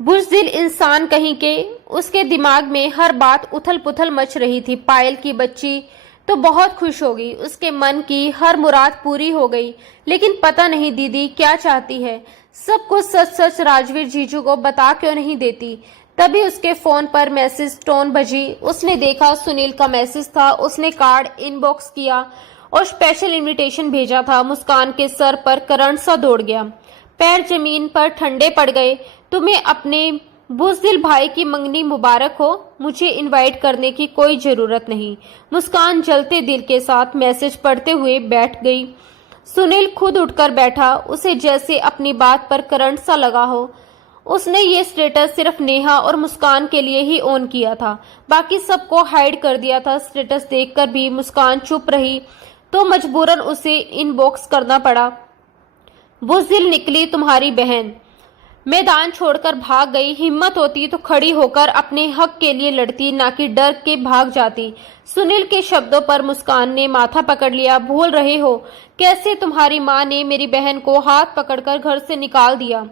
बुज़दिल इंसान कहीं के। उसके दिमाग में हर बात उथल पुथल मच रही थी। पायल की बच्ची तो बहुत खुश होगी, उसके मन की हर मुराद पूरी हो गई, लेकिन पता नहीं दीदी क्या चाहती है। सब कुछ सच सच राजवीर जीजू को बता क्यों नहीं देती। तभी उसके फोन पर मैसेज टोन बजी। उसने देखा सुनील का मैसेज था। उसने कार्ड इनबॉक्स किया और स्पेशल इनविटेशन भेजा था। मुस्कान के सर पर करंट सा दौड़ गया। पैर जमीन पर ठंडे पड़ गए। तुम्हें अपने बुज़दिल भाई की मंगनी मुबारक हो। मुझे इनवाइट करने की कोई जरूरत नहीं। मुस्कान जलते दिल के साथ मैसेज पढ़ते हुए बैठ गई। सुनील खुद उठकर बैठा, उसे जैसे अपनी बात पर करंट सा लगा हो। उसने ये स्टेटस सिर्फ नेहा और मुस्कान के लिए ही ऑन किया था, बाकी सबको हाइड कर दिया था। स्टेटस देखकर भी मुस्कान चुप रही तो मजबूरन उसे इनबॉक्स करना पड़ा। बुज़दिल निकली तुम्हारी बहन, मैदान छोड़कर भाग गई। हिम्मत होती तो खड़ी होकर अपने हक के लिए लड़ती, ना कि डर के भाग जाती। सुनील के शब्दों पर मुस्कान ने माथा पकड़ लिया। भूल रहे हो कैसे तुम्हारी माँ ने मेरी बहन को हाथ पकड़कर घर से निकाल दिया,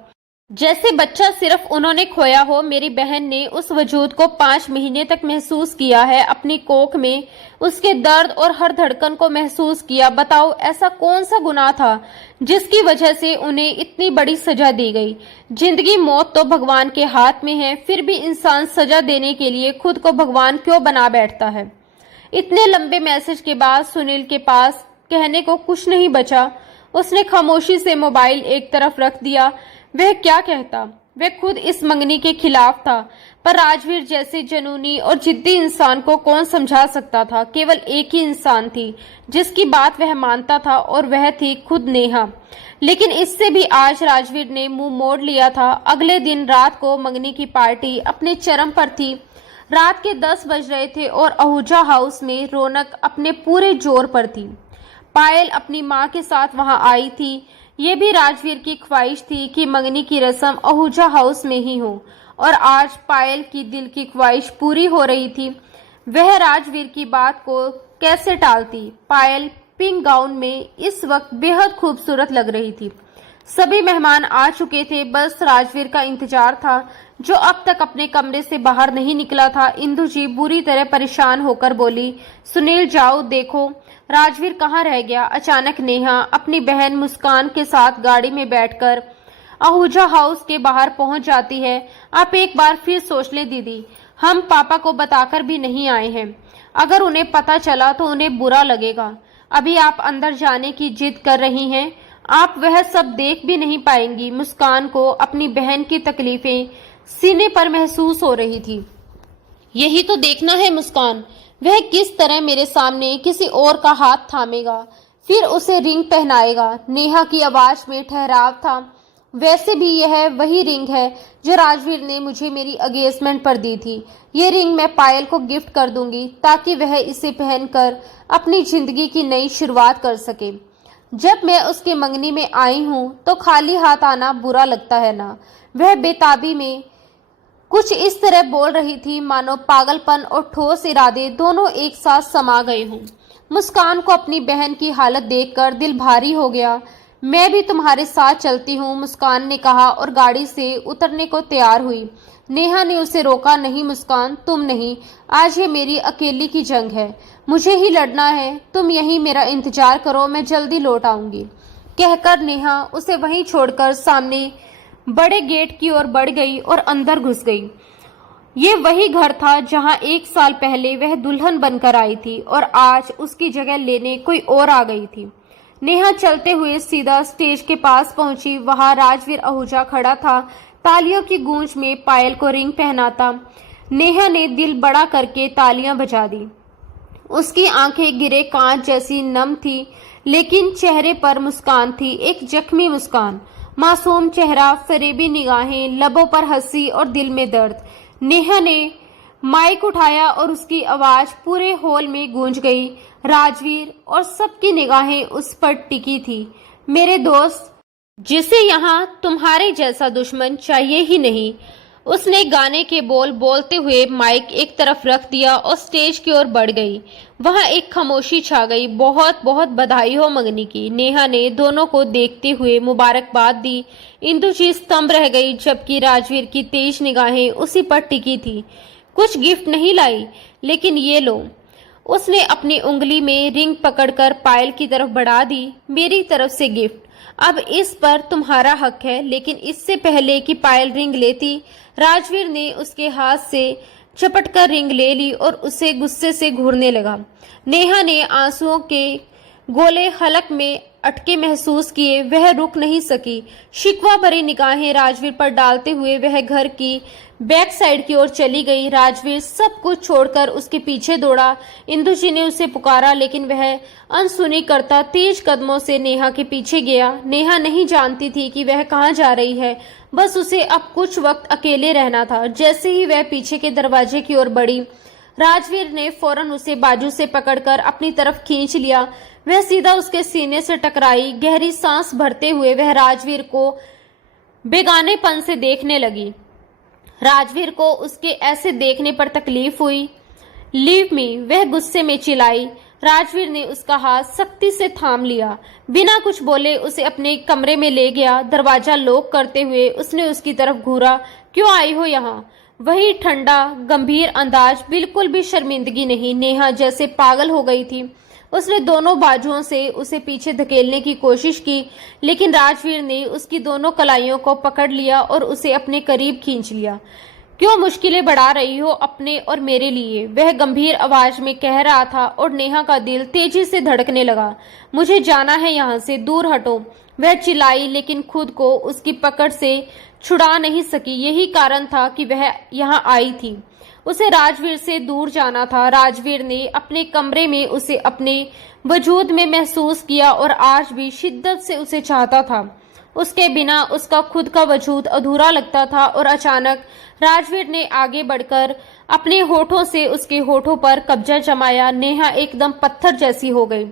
जैसे बच्चा सिर्फ उन्होंने खोया हो। मेरी बहन ने उस वजूद को 5 महीने तक महसूस किया है, अपनी कोख में उसके दर्द और हर धड़कन को महसूस किया। बताओ ऐसा कौन सा गुनाह था जिसकी वजह से उन्हें इतनी बड़ी सजा दी गई। जिंदगी मौत तो भगवान के हाथ में है, फिर भी इंसान सजा देने के लिए खुद को भगवान क्यों बना बैठता है। इतने लंबे मैसेज के बाद सुनील के पास कहने को कुछ नहीं बचा। उसने खामोशी से मोबाइल एक तरफ रख दिया। वह क्या कहता, वह खुद इस मंगनी के खिलाफ था, पर राजवीर जैसे जुनूनी और जिद्दी इंसान को कौन समझा सकता था। केवल एक ही इंसान थी जिसकी बात वह मानता था, और वह थी खुद नेहा। लेकिन इससे भी आज राजवीर ने मुंह मोड़ लिया था। अगले दिन रात को मंगनी की पार्टी अपने चरम पर थी। रात के 10 बज रहे थे और आहूजा हाउस में रौनक अपने पूरे जोर पर थी। पायल अपनी माँ के साथ वहां आई थी। ये भी राजवीर की ख्वाहिश थी कि मंगनी की रस्म आहूजा हाउस में ही हो, और आज पायल की दिल की ख्वाहिश पूरी हो रही थी। वह राजवीर की बात को कैसे टालती। पायल पिंक गाउन में इस वक्त बेहद खूबसूरत लग रही थी। सभी मेहमान आ चुके थे, बस राजवीर का इंतजार था, जो अब तक अपने कमरे से बाहर नहीं निकला था। इंदु जी बुरी तरह परेशान होकर बोली, सुनील जाओ देखो राजवीर कहाँ रह गया। अचानक नेहा अपनी बहन मुस्कान के साथ गाड़ी में बैठकर आहूजा हाउस के बाहर पहुंच जाती है। आप एक बार फिर सोच ले दीदी, हम पापा को बताकर भी नहीं आए हैं। अगर उन्हें पता चला तो उन्हें बुरा लगेगा। अभी आप अंदर जाने की जिद कर रही हैं, आप वह सब देख भी नहीं पाएंगी। मुस्कान को अपनी बहन की तकलीफें सीने पर महसूस हो रही थी। यही तो देखना है मुस्कान, वह किस तरह मेरे सामने किसी और का हाथ थामेगा, फिर उसे रिंग पहनाएगा। नेहा की आवाज में ठहराव था। वैसे भी यह वही रिंग है जो राजवीर ने मुझे मेरी एंगेजमेंट पर दी थी। ये रिंग मैं पायल को गिफ्ट कर दूंगी ताकि वह इसे पहनकर अपनी जिंदगी की नई शुरुआत कर सके। जब मैं उसके मंगनी में आई हूँ तो खाली हाथ आना बुरा लगता है ना। वह बेताबी में कुछ इस तरह बोल रही थी मानो पागलपन और ठोस इरादे दोनों एक साथ समा गए हों। मुस्कान को अपनी बहन की हालत देखकर दिल भारी हो गया। मैं भी तुम्हारे साथ चलती हूँ, मुस्कान ने कहा और गाड़ी से उतरने को तैयार हुई। नेहा ने उसे रोका, नहीं मुस्कान, तुम नहीं, आज ये मेरी अकेली की जंग है, मुझे ही लड़ना है। तुम यहीं मेरा इंतजार करो, मैं जल्दी लौट आऊंगी। कहकर नेहा उसे वहीं छोड़कर सामने बड़े गेट की ओर बढ़ गई और अंदर घुस गई। ये वही घर था जहां 1 साल पहले वह दुल्हन बनकर आई थी, और आज उसकी जगह लेने कोई और आ गई थी। नेहा चलते हुए सीधा स्टेज के पास पहुंची। वहां राजवीर आहूजा खड़ा था, तालियों की गूंज में पायल को रिंग पहनाता। नेहा ने दिल बड़ा करके तालियां बजा दी। उसकी आंखें गिरे कांच जैसी नम थी, लेकिन चेहरे पर मुस्कान थी, एक जख्मी मुस्कान। मासूम चेहरा, फरेबी निगाहें, लबों पर हंसी और दिल में दर्द। नेहा ने माइक उठाया और उसकी आवाज पूरे हॉल में गूंज गई। राजवीर और सबकी निगाहें उस पर टिकी थी। मेरे दोस्त, जिसे यहाँ तुम्हारे जैसा दुश्मन चाहिए ही नहीं। उसने गाने के बोल बोलते हुए माइक एक तरफ रख दिया और स्टेज की ओर बढ़ गई। वहां एक खामोशी छा गई। बहुत बहुत बधाई हो मंगनी की। नेहा ने दोनों को देखते हुए मुबारकबाद दी। इंदु जी स्तंभ रह गई, जबकि राजवीर की तेज निगाहें उसी पर टिकी थी। कुछ गिफ्ट नहीं लाई, लेकिन ये लो। उसने अपनी उंगली में रिंग पकड़कर पायल की तरफ बढ़ा दी। मेरी तरफ से गिफ्ट, अब इस पर तुम्हारा हक है। लेकिन इससे पहले कि पायल रिंग लेती, राजवीर ने उसके हाथ से झपटकर रिंग ले ली और उसे गुस्से से घूरने लगा। नेहा ने आंसुओं के गोले हलक में अटके महसूस किए वह रुक नहीं सकी। शिकवा भरी निगाहें राजवीर पर डालते हुए वह घर की बैक साइड की ओर चली गई। राजवीर सब कुछ छोड़कर उसके पीछे दौड़ा। इंदु जी ने उसे पुकारा लेकिन वह अनसुनी करता तेज कदमों से नेहा के पीछे गया। नेहा नहीं जानती थी कि वह कहाँ जा रही है, बस उसे अब कुछ वक्त अकेले रहना था। जैसे ही वह पीछे के दरवाजे की ओर बढ़ी, राजवीर ने फौरन उसे बाजू से पकड़कर अपनी तरफ खींच लिया। वह सीधा उसके सीने से टकराई। गहरी सांस भरते हुए वह राजवीर को बेगानेपन से देखने लगी। राजवीर को उसके ऐसे देखने पर तकलीफ हुई। लीव मी, वह गुस्से में चिल्लाई। राजवीर ने उसका हाथ सख्ती से थाम लिया। बिना कुछ बोले उसे अपने कमरे में ले गया। दरवाजा लॉक करते हुए उसने उसकी तरफ घूरा। क्यों आई हो यहाँ? वही ठंडा गंभीर अंदाज, बिल्कुल भी शर्मिंदगी नहीं। नेहा जैसे पागल हो गई थी। उसने दोनों बाजुओं से उसे पीछे धकेलने की कोशिश की लेकिन राजवीर ने उसकी दोनों कलाइयों को पकड़ लिया और उसे अपने करीब खींच लिया। क्यों मुश्किलें बढ़ा रही हो अपने और मेरे लिए? वह गंभीर आवाज में कह रहा था और नेहा का दिल तेजी से धड़कने लगा। मुझे जाना है यहाँ से, दूर हटो, वह चिल्लाई लेकिन खुद को उसकी पकड़ से छुड़ा नहीं सकी। यही कारण था कि वह यहाँ आई थी। उसे राजवीर से दूर जाना था। राजवीर ने अपने कमरे में उसे अपने वजूद में महसूस किया और आज भी शिद्दत से उसे चाहता था। उसके बिना उसका खुद का वजूद अधूरा लगता था। और अचानक राजवीर ने आगे बढ़कर अपने होठों से उसके होठों पर कब्जा जमाया। नेहा एकदम पत्थर जैसी हो गई।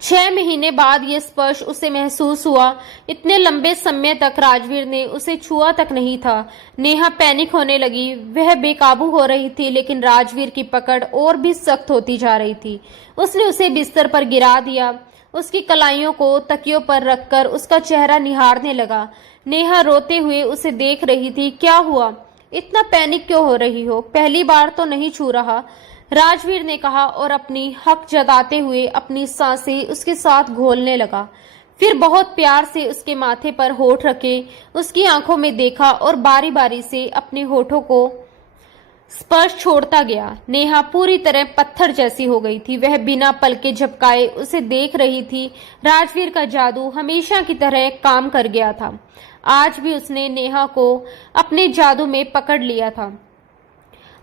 6 महीने बाद ये स्पर्श उसे महसूस हुआ। इतने लंबे समय तक राजवीर ने उसे छुआ तक नहीं था। नेहा पैनिक होने लगी। वह बेकाबू हो रही थी लेकिन राजवीर की पकड़ और भी सख्त होती जा रही थी। उसने उसे बिस्तर पर गिरा दिया। उसकी कलाइयों को तकियों पर रखकर उसका चेहरा निहारने लगा। नेहा रोते हुए उसे देख रही थी। क्या हुआ? इतना पैनिक क्यों हो रही हो? पहली बार तो नहीं छू रहा, राजवीर ने कहा और अपनी हक जताते हुए अपनी सांसें उसके साथ घोलने लगा। फिर बहुत प्यार से उसके माथे पर होठ रखे, उसकी आंखों में देखा और बारी बारी से अपने होठों को स्पर्श छोड़ता गया। नेहा पूरी तरह पत्थर जैसी हो गई थी। वह बिना पलके झपकाए उसे देख रही थी। राजवीर का जादू हमेशा की तरह काम कर गया था। आज भी उसने नेहा को अपने जादू में पकड़ लिया था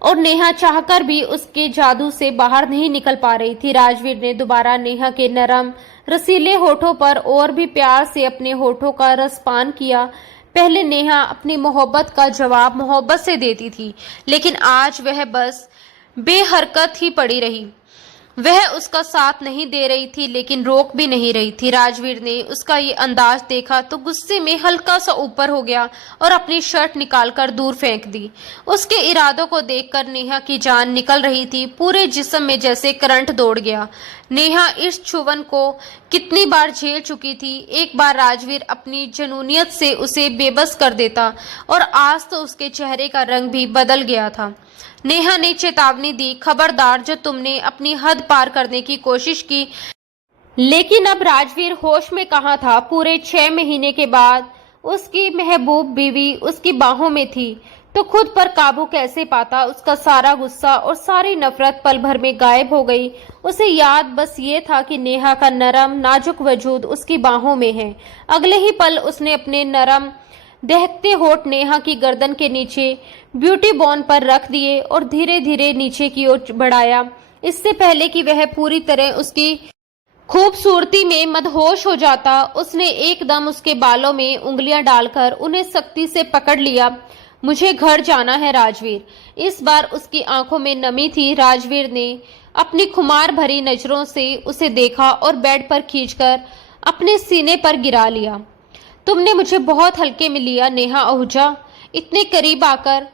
और नेहा चाहकर भी उसके जादू से बाहर नहीं निकल पा रही थी। राजवीर ने दोबारा नेहा के नरम रसीले होठों पर और भी प्यार से अपने होठों का रसपान किया। पहले नेहा अपनी मोहब्बत का जवाब मोहब्बत से देती थी लेकिन आज वह बस बेहरकत ही पड़ी रही। वह उसका साथ नहीं दे रही थी लेकिन रोक भी नहीं रही थी। राजवीर ने उसका ये अंदाज देखा तो गुस्से में हल्का सा ऊपर हो गया और अपनी शर्ट निकालकर दूर फेंक दी। उसके इरादों को देखकर नेहा की जान निकल रही थी। पूरे जिस्म में जैसे करंट दौड़ गया। नेहा इस छुवन को कितनी बार झेल चुकी थी। एक बार राजवीर अपनी जनूनियत से उसे बेबस कर देता और आज तो उसके चेहरे का रंग भी बदल गया था। नेहा ने चेतावनी दी, खबरदार, जो तुमने अपनी हद पार करने की कोशिश की। लेकिन अब राजवीर होश में कहाँ था। पूरे 6 महीने के बाद उसकी महबूब बीवी उसकी बाहों में थी तो खुद पर काबू कैसे पाता। उसका सारा गुस्सा और सारी नफरत पल भर में गायब हो गई। उसे याद बस ये था कि नेहा का नरम नाजुक वजूद उसकी बाहों में है। अगले ही पल उसने अपने नरम दहकते होठ नेहा की गर्दन के नीचे ब्यूटी बॉन पर रख दिए और धीरे धीरे नीचे की ओर बढ़ाया। इससे पहले कि वह पूरी तरह उसकी खूबसूरती में मदहोश हो जाता, उसने एकदम उसके बालों में उंगलियां डालकर उन्हें सख्ती से पकड़ लिया। मुझे घर जाना है राजवीर। इस बार उसकी आंखों में नमी थी। राजवीर ने अपनी खुमार भरी नजरों से उसे देखा और बेड पर खींचकर अपने सीने पर गिरा लिया। तुमने मुझे बहुत हल्के में लिया नेहा आहूजा। इतने करीब आकर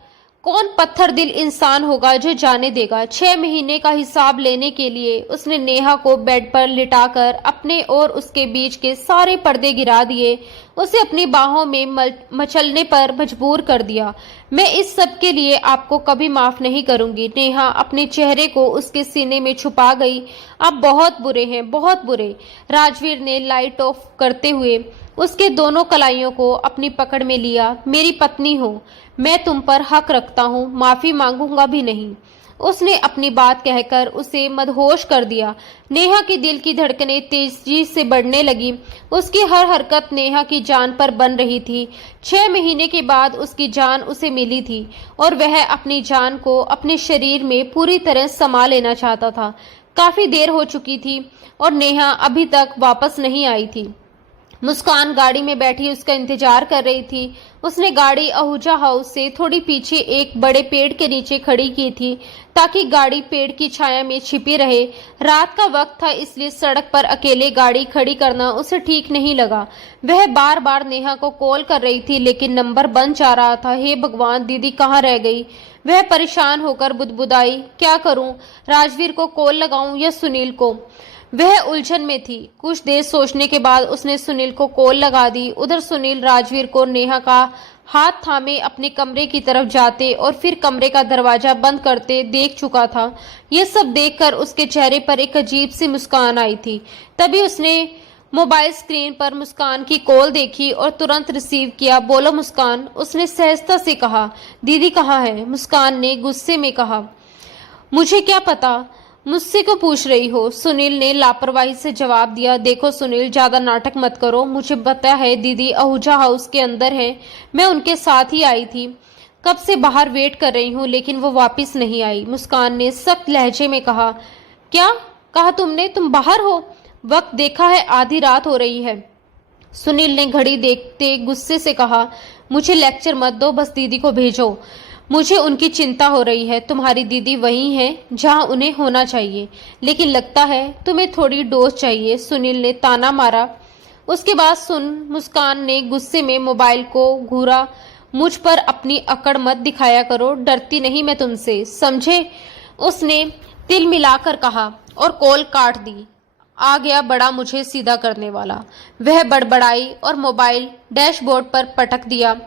कौन पत्थर दिल इंसान होगा जो जाने देगा। 6 महीने का हिसाब लेने के लिए उसने नेहा को बेड पर लिटाकर अपने और उसके बीच के सारे पर्दे गिरा दिए। उसे अपनी बाहों में मचलने पर मजबूर कर दिया। मैं इस सब के लिए आपको कभी माफ नहीं करूंगी। नेहा अपने चेहरे को उसके सीने में छुपा गई। आप बहुत बुरे हैं, बहुत बुरे। राजवीर ने लाइट ऑफ करते हुए उसके दोनों कलाइयों को अपनी पकड़ में लिया। मेरी पत्नी हो, मैं तुम पर हक रखता हूँ, माफी मांगूंगा भी नहीं। उसने अपनी बात कहकर उसे मदहोश कर दिया। नेहा के दिल की धड़कनें तेजी से बढ़ने लगी। उसकी हर हरकत नेहा की जान पर बन रही थी। 6 महीने के बाद उसकी जान उसे मिली थी और वह अपनी जान को अपने शरीर में पूरी तरह समा लेना चाहता था। काफी देर हो चुकी थी और नेहा अभी तक वापस नहीं आई थी। मुस्कान गाड़ी में बैठी उसका इंतजार कर रही थी। उसने गाड़ी आहूजा हाउस से थोड़ी पीछे एक बड़े पेड़ के नीचे खड़ी की थी ताकि गाड़ी पेड़ की छाया में छिपी रहे। रात का वक्त था, इसलिए सड़क पर अकेले गाड़ी खड़ी करना उसे ठीक नहीं लगा। वह बार बार नेहा को कॉल कर रही थी लेकिन नंबर बंद जा रहा था। हे भगवान, दीदी कहाँ रह गई? वह परेशान होकर बुदबुदाई, क्या करूं? राजवीर को कॉल लगाऊं या सुनील को? वह उलझन में थी। कुछ देर सोचने के बाद उसने सुनील को कॉल लगा दी। उधर सुनील राजवीर को नेहा का हाथ थामे अपने कमरे की तरफ जाते और फिर कमरे का दरवाजा बंद करते देख चुका था। यह सब देखकर उसके चेहरे पर एक अजीब सी मुस्कान आई थी। तभी उसने मोबाइल स्क्रीन पर मुस्कान की कॉल देखी और तुरंत रिसीव किया। बोलो मुस्कान, उसने सहजता से कहा। दीदी कहाँ है? मुस्कान ने गुस्से में कहा। मुझे क्या पता, मुझसे क्यों पूछ रही हो? सुनील ने लापरवाही से जवाब दिया। देखो सुनील, ज्यादा नाटक मत करो। मुझे पता है दीदी आहूजा हाउस के अंदर है। मैं उनके साथ ही आई थी। कब से बाहर वेट कर रही हूँ लेकिन वो वापस नहीं आई। मुस्कान ने सख्त लहजे में कहा। क्या कहा तुमने? तुम बाहर हो? वक्त देखा है, आधी रात हो रही है। सुनील ने घड़ी देखते गुस्से से कहा। मुझे लेक्चर मत दो, बस दीदी को भेजो। मुझे उनकी चिंता हो रही है। तुम्हारी दीदी वहीं है जहां उन्हें होना चाहिए, लेकिन लगता है तुम्हें थोड़ी डोज चाहिए। सुनील ने ताना मारा। उसके बाद सुन, मुस्कान ने गुस्से में मोबाइल को घूरा। मुझ पर अपनी अकड़ मत दिखाया करो, डरती नहीं मैं तुमसे, समझे? उसने तिल मिलाकर कहा और कॉल काट दी। आ गया बड़ा मुझे सीधा करने वाला। वह बड़बड़ाई और मोबाइल डैशबोर्ड पर पटक दिया।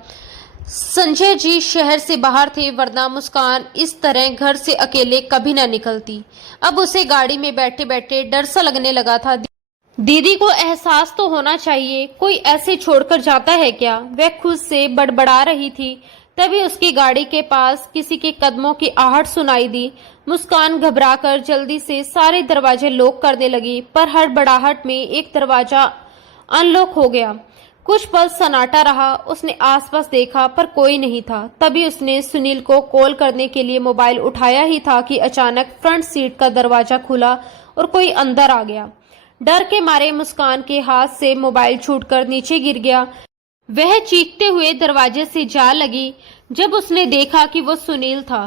संजय जी शहर से बाहर थे, वरना मुस्कान इस तरह घर से अकेले कभी न निकलती। अब उसे गाड़ी में बैठे बैठे डर सा लगने लगा था। दीदी को एहसास तो होना चाहिए, कोई ऐसे छोड़कर जाता है क्या? वह खुद से बड़बड़ा रही थी। तभी उसकी गाड़ी के पास किसी के कदमों की आहट सुनाई दी। मुस्कान घबराकर जल्दी से सारे दरवाजे लॉक करने लगी, पर हड़बड़ाहट में एक दरवाजा अनलॉक हो गया। कुछ पल सन्नाटा रहा। उसने आसपास देखा पर कोई नहीं था। तभी उसने सुनील को कॉल करने के लिए मोबाइल उठाया ही था कि अचानक फ्रंट सीट का दरवाजा खुला और कोई अंदर आ गया। डर के मारे मुस्कान के हाथ से मोबाइल छूटकर नीचे गिर गया। वह चीखते हुए दरवाजे से जा लगी। जब उसने देखा कि वो सुनील था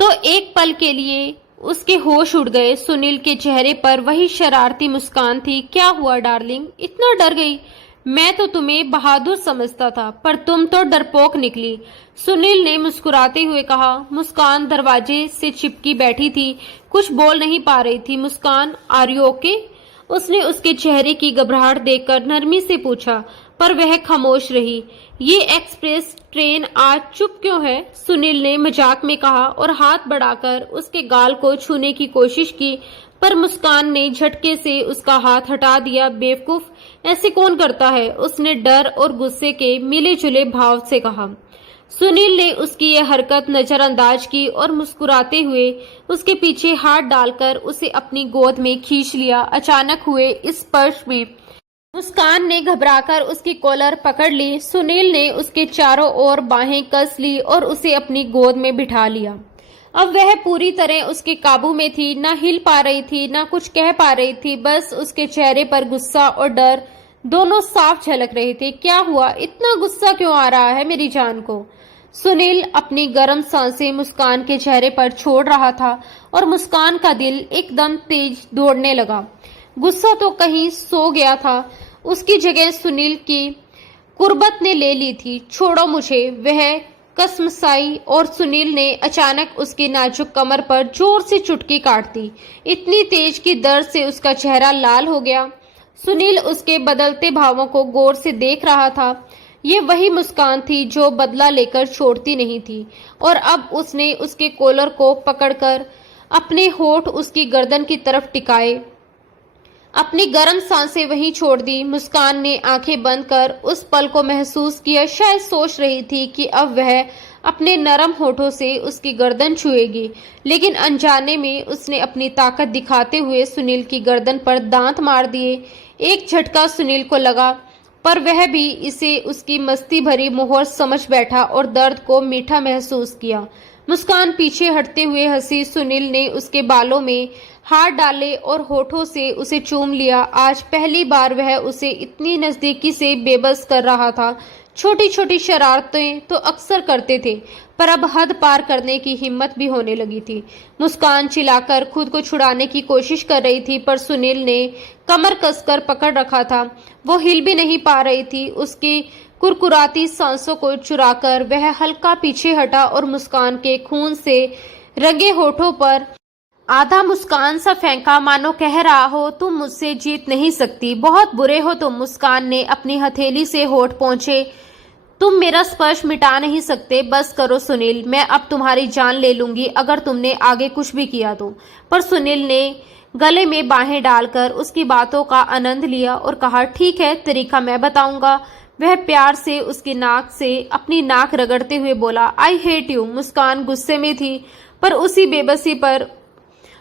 तो एक पल के लिए उसके होश उड़ गए। सुनील के चेहरे पर वही शरारती मुस्कान थी। क्या हुआ डार्लिंग, इतना डर गई? मैं तो तुम्हें बहादुर समझता था, पर तुम तो डरपोक निकली। सुनील ने मुस्कुराते हुए कहा। मुस्कान दरवाजे से चिपकी बैठी थी, कुछ बोल नहीं पा रही थी। मुस्कान, आर यू ओके? उसने उसके चेहरे की घबराहट देखकर नरमी से पूछा, पर वह खामोश रही। ये एक्सप्रेस ट्रेन आज चुप क्यों है? सुनील ने मजाक में कहा और हाथ बढ़ाकर उसके गाल को छूने की कोशिश की, पर मुस्कान ने झटके से उसका हाथ हटा दिया। बेवकूफ, ऐसे कौन करता है? उसने डर और गुस्से के मिले जुले भाव से कहा। सुनील ने उसकी यह हरकत नजरअंदाज की और मुस्कुराते हुए उसके पीछे हाथ डालकर उसे अपनी गोद में खींच लिया। अचानक हुए इस स्पर्श में मुस्कान ने घबराकर उसकी कॉलर पकड़ ली। सुनील ने उसके चारों ओर बाहें कस ली और उसे अपनी गोद में बिठा लिया। अब वह पूरी तरह उसके काबू में थी, ना हिल पा रही थी, ना कुछ कह पा रही थी। बस उसके चेहरे पर गुस्सा और डर दोनों साफ झलक रहे थे। क्या हुआ, इतना गुस्सा क्यों आ रहा है मेरी जान को? सुनील अपनी गर्म सांसें मुस्कान के चेहरे पर छोड़ रहा था और मुस्कान का दिल एकदम तेज दौड़ने लगा। गुस्सा तो कहीं सो गया था, उसकी जगह सुनील की कुर्बत ने ले ली थी। छोड़ो मुझे, वह कसमसाई और सुनील ने अचानक उसकी नाजुक कमर पर जोर से चुटकी काट दी, इतनी तेज कि दर्द से उसका चेहरा लाल हो गया। सुनील उसके बदलते भावों को गौर से देख रहा था। ये वही मुस्कान थी जो बदला लेकर छोड़ती नहीं थी, और अब उसने उसके कॉलर को पकड़कर अपने होठ उसकी गर्दन की तरफ टिकाए, अपनी गर्म सांसें वहीं छोड़ दी। मुस्कान ने आंखें बंद कर उस पल को महसूस किया। शायद सोच रही थी कि अब वह अपने नरम होठों से उसकी गर्दन छुएगी, लेकिन अनजाने में उसने अपनी ताकत दिखाते हुए सुनील की गर्दन पर दांत मार दिए। एक झटका सुनील को लगा, पर वह भी इसे उसकी मस्ती भरी मोहर समझ बैठा और दर्द को मीठा महसूस किया। मुस्कान पीछे हटते हुए हंसी। सुनील ने उसके बालों में हाथ डाले और होठों से उसे चूम लिया। आज पहली बार वह उसे इतनी नजदीकी से बेबस कर रहा था। छोटी छोटी शरारतें तो अक्सर करते थे, पर अब हद पार करने की हिम्मत भी होने लगी थी। मुस्कान चिल्लाकर खुद को छुड़ाने की कोशिश कर रही थी, पर सुनील ने कमर कसकर पकड़ रखा था। वो हिल भी नहीं पा रही थी। उसकी कुरकुराती सांसों को चुराकर वह हल्का पीछे हटा और मुस्कान के खून से रंगे होठों पर आधा मुस्कान सा फेंका, मानो कह रहा हो तुम मुझसे जीत नहीं सकती, बहुत बुरे हो तुम। मुस्कान ने अपनी हथेली से होठ पोंछे। तुम मेरा स्पर्श मिटा नहीं सकते, बस करो सुनील, मैं अब तुम्हारी जान ले लूंगी अगर तुमने आगे कुछ भी किया तो। पर सुनील ने गले में बाहें डालकर उसकी बातों का आनंद लिया और कहा, ठीक है, तरीका मैं बताऊंगा। वह प्यार से उसकी नाक से अपनी नाक रगड़ते हुए बोला, आई हेट यू। मुस्कान गुस्से में थी, पर उसी बेबसी पर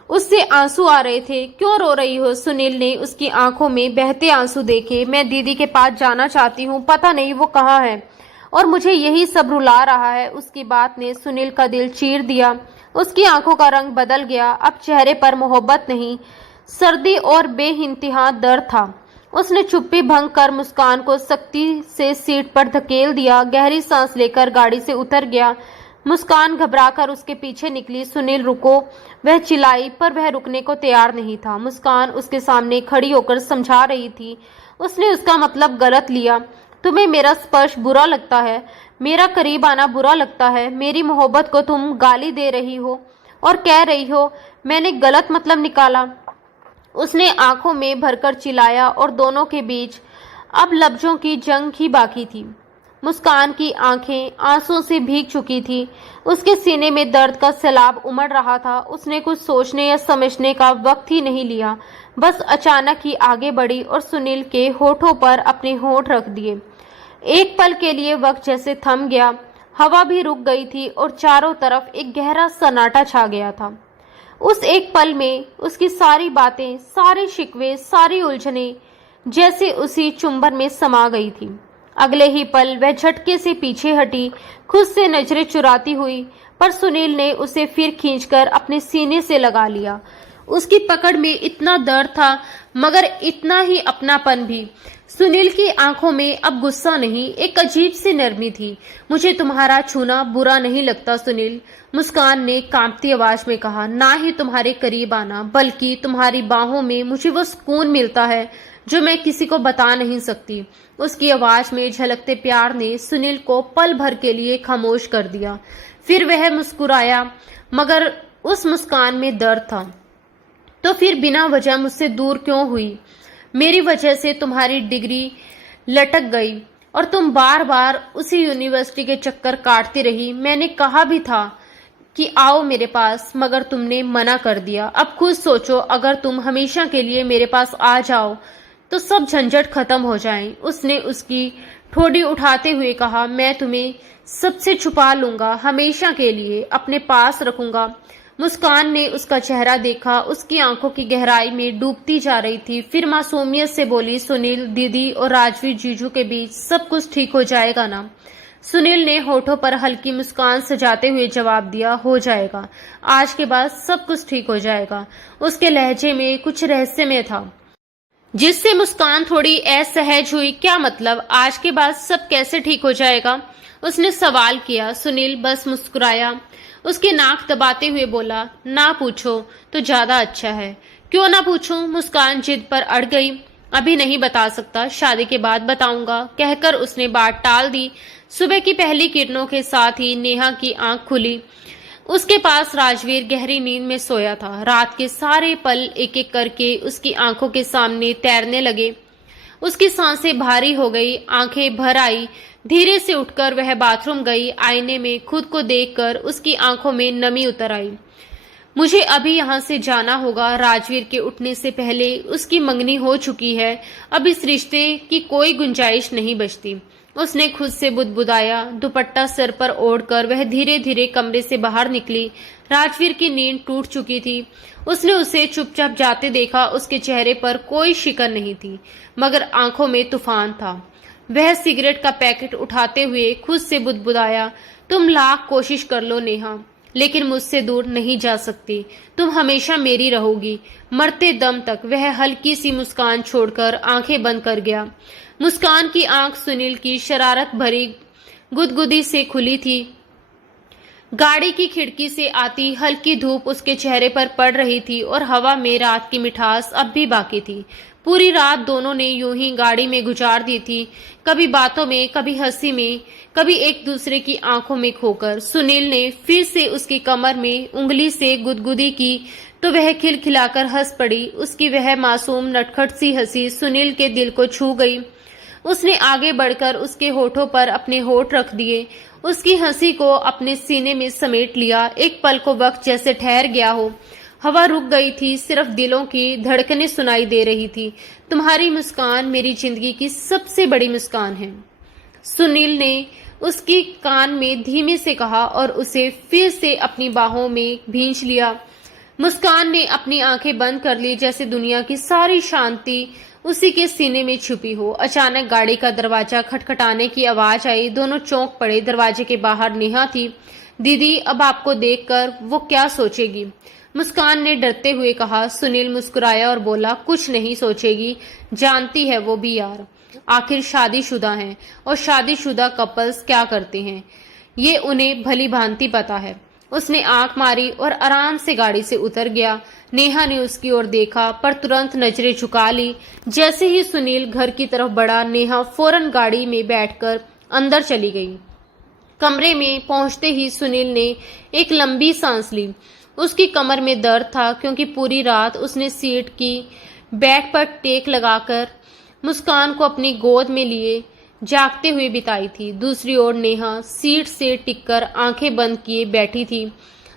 उससे आंसू आ रहे थे। क्यों रो रही हो? सुनील ने उसकी आंखों में बहते आंसू देखे। मैं दीदी के पास जाना चाहती हूँ, पता नहीं वो कहाँ है और मुझे यही सब रुला रहा है। उसकी बात ने सुनील का दिल चीर दिया। उसकी आंखों का रंग बदल गया। अब चेहरे पर मोहब्बत नहीं, सर्दी और बेइंतहा दर्द था। उसने चुप्पी भंग कर मुस्कान को सख्ती से सीट पर धकेल दिया। गहरी सांस लेकर गाड़ी से उतर गया। मुस्कान घबराकर उसके पीछे निकली। सुनील रुको, वह चिल्लाई, पर वह रुकने को तैयार नहीं था। मुस्कान उसके सामने खड़ी होकर समझा रही थी। उसने उसका मतलब गलत लिया। तुम्हें मेरा स्पर्श बुरा लगता है, मेरा करीब आना बुरा लगता है, मेरी मोहब्बत को तुम गाली दे रही हो और कह रही हो मैंने गलत मतलब निकाला। उसने आंखों में भरकर चिल्लाया और दोनों के बीच अब लफ्जों की जंग ही बाकी थी। मुस्कान की आंखें आंसुओं से भीग चुकी थी। उसके सीने में दर्द का सैलाब उमड़ रहा था। उसने कुछ सोचने या समझने का वक्त ही नहीं लिया, बस अचानक ही आगे बढ़ी और सुनील के होठों पर अपने होठ रख दिए। एक पल के लिए वक्त जैसे थम गया, हवा भी रुक गई थी और चारों तरफ एक गहरा सन्नाटा छा गया था। उस एक पल में उसकी सारी बातें, सारे शिकवे, सारी उलझने जैसे उसी चुंबन में समा गई थी। अगले ही पल वह झटके से पीछे हटी, खुद से नजरें चुराती हुई, पर सुनील ने उसे फिर खींचकर अपने सीने से लगा लिया। उसकी पकड़ में इतना दर्द था, मगर इतना ही अपनापन भी। सुनील की आंखों में अब गुस्सा नहीं, एक अजीब सी नरमी थी। मुझे तुम्हारा छूना बुरा नहीं लगता सुनील, मुस्कान ने कांपती आवाज में कहा। ना ही तुम्हारे करीब आना, बल्कि तुम्हारी बाहों में मुझे वो सुकून मिलता है जो मैं किसी को बता नहीं सकती। उसकी आवाज में झलकते प्यार ने सुनील को पल भर के लिए खामोश कर दिया। फिर वह मुस्कुराया, मगर उस मुस्कान में दर्द था। तो फिर बिना वजह मुझसे दूर क्यों हुई? मेरी वजह से तुम्हारी डिग्री लटक गई और तुम बार बार उसी यूनिवर्सिटी के चक्कर काटती रही। मैंने कहा भी था कि आओ मेरे पास, मगर तुमने मना कर दिया। अब खुद सोचो, अगर तुम हमेशा के लिए मेरे पास आ जाओ तो सब झंझट खत्म हो जाए। उसने उसकी ठोड़ी उठाते हुए कहा, मैं तुम्हें सबसे छुपा लूंगा, हमेशा के लिए अपने पास रखूंगा। मुस्कान ने उसका चेहरा देखा, उसकी आंखों की गहराई में डूबती जा रही थी। फिर मासूमियत से बोली, सुनील, दीदी और राजवीर जीजू के बीच सब कुछ ठीक हो जाएगा ना? सुनील ने होठों पर हल्की मुस्कान सजाते हुए जवाब दिया, हो जाएगा, आज के बाद सब कुछ ठीक हो जाएगा। उसके लहजे में कुछ रहस्यमय था, जिससे मुस्कान थोड़ी असहज हुई। क्या मतलब, आज के बाद सब कैसे ठीक हो जाएगा? उसने सवाल किया। सुनील बस मुस्कुराया। उसकी नाक दबाते हुए बोला, ना पूछो तो ज्यादा अच्छा है। क्यों ना पूछूं? मुस्कान जिद पर अड़ गई। अभी नहीं बता सकता, शादी के बाद बताऊंगा, कहकर उसने बात टाल दी। सुबह की पहली किरणों के साथ ही नेहा की आंख खुली। उसके पास राजवीर गहरी नींद में सोया था। रात के सारे पल एक एक करके उसकी आंखों के सामने तैरने लगे। उसकी सांसें भारी हो गई, आंखें भर आई। धीरे से उठकर वह बाथरूम गई। आईने में खुद को देखकर उसकी आंखों में नमी उतर आई। मुझे अभी यहाँ से जाना होगा। राजवीर के उठने से पहले उसकी मंगनी हो चुकी है। अब इस रिश्ते की कोई गुंजाइश नहीं बचती। उसने खुद से बुदबुदाया। दुपट्टा सिर पर ओढ़कर वह धीरे धीरे कमरे से बाहर निकली। राजवीर की नींद टूट चुकी थी। उसने उसे चुपचाप जाते देखा। उसके चेहरे पर कोई शिकन नहीं थी, मगर आंखों में तूफान था। वह सिगरेट का पैकेट उठाते हुए खुद से बुदबुदाया, तुम लाख कोशिश कर लो नेहा, लेकिन मुझसे दूर नहीं जा सकती। तुम हमेशा मेरी रहोगी, मरते दम तक। वह हल्की सी मुस्कान छोड़कर आंखें बंद कर गया। मुस्कान की आंख सुनील की शरारत भरी गुदगुदी से खुली थी। गाड़ी की खिड़की से आती हल्की धूप उसके चेहरे पर पड़ रही थी और हवा में रात की मिठास अब भी बाकी थी। पूरी रात दोनों ने यूं ही गाड़ी में गुजार दी थी, कभी बातों में, कभी हंसी में, कभी एक दूसरे की आंखों में खोकर। सुनील ने फिर से उसकी कमर में उंगली से गुदगुदी की तो वह खिलखिलाकर हंस पड़ी। उसकी वह मासूम नटखट सी हंसी सुनील के दिल को छू गई। उसने आगे बढ़कर उसके होठों पर अपने होठ रख दिए, उसकी हंसी को अपने सीने में समेट लिया। एक पल को वक्त जैसे ठहर गया हो। हवा रुक गई थी, सिर्फ दिलों की धड़कनें सुनाई दे रही थी। तुम्हारी मुस्कान मेरी जिंदगी की सबसे बड़ी मुस्कान है, सुनील ने उसकी कान में धीमे से कहा और उसे फिर से अपनी बाहों में भींच लिया। मुस्कान ने अपनी आंखें बंद कर ली, जैसे दुनिया की सारी शांति उसी के सीने में छुपी हो। अचानक गाड़ी का दरवाजा खटखटाने की आवाज आई। दोनों चौंक पड़े। दरवाजे के बाहर नेहा थी। दीदी, अब आपको देखकर वो क्या सोचेगी? मुस्कान ने डरते हुए कहा। सुनील मुस्कुराया और बोला, कुछ नहीं सोचेगी, जानती है वो भी यार, आखिर शादीशुदा हैं और शादीशुदा कपल्स क्या करते हैं ये उन्हें भली भांति पता है। उसने आंख मारी और आराम से गाड़ी से उतर गया। नेहा ने उसकी ओर देखा पर तुरंत नजरें झुका ली। जैसे ही सुनील घर की तरफ बढ़ा, नेहा फौरन गाड़ी में बैठकर अंदर चली गई। कमरे में पहुंचते ही सुनील ने एक लंबी सांस ली। उसकी कमर में दर्द था क्योंकि पूरी रात उसने सीट की बैक पर टेक लगाकर मुस्कान को अपनी गोद में लिए जागते हुए बिताई थी। दूसरी ओर नेहा सीट से टिककर आंखें बंद किए बैठी थी।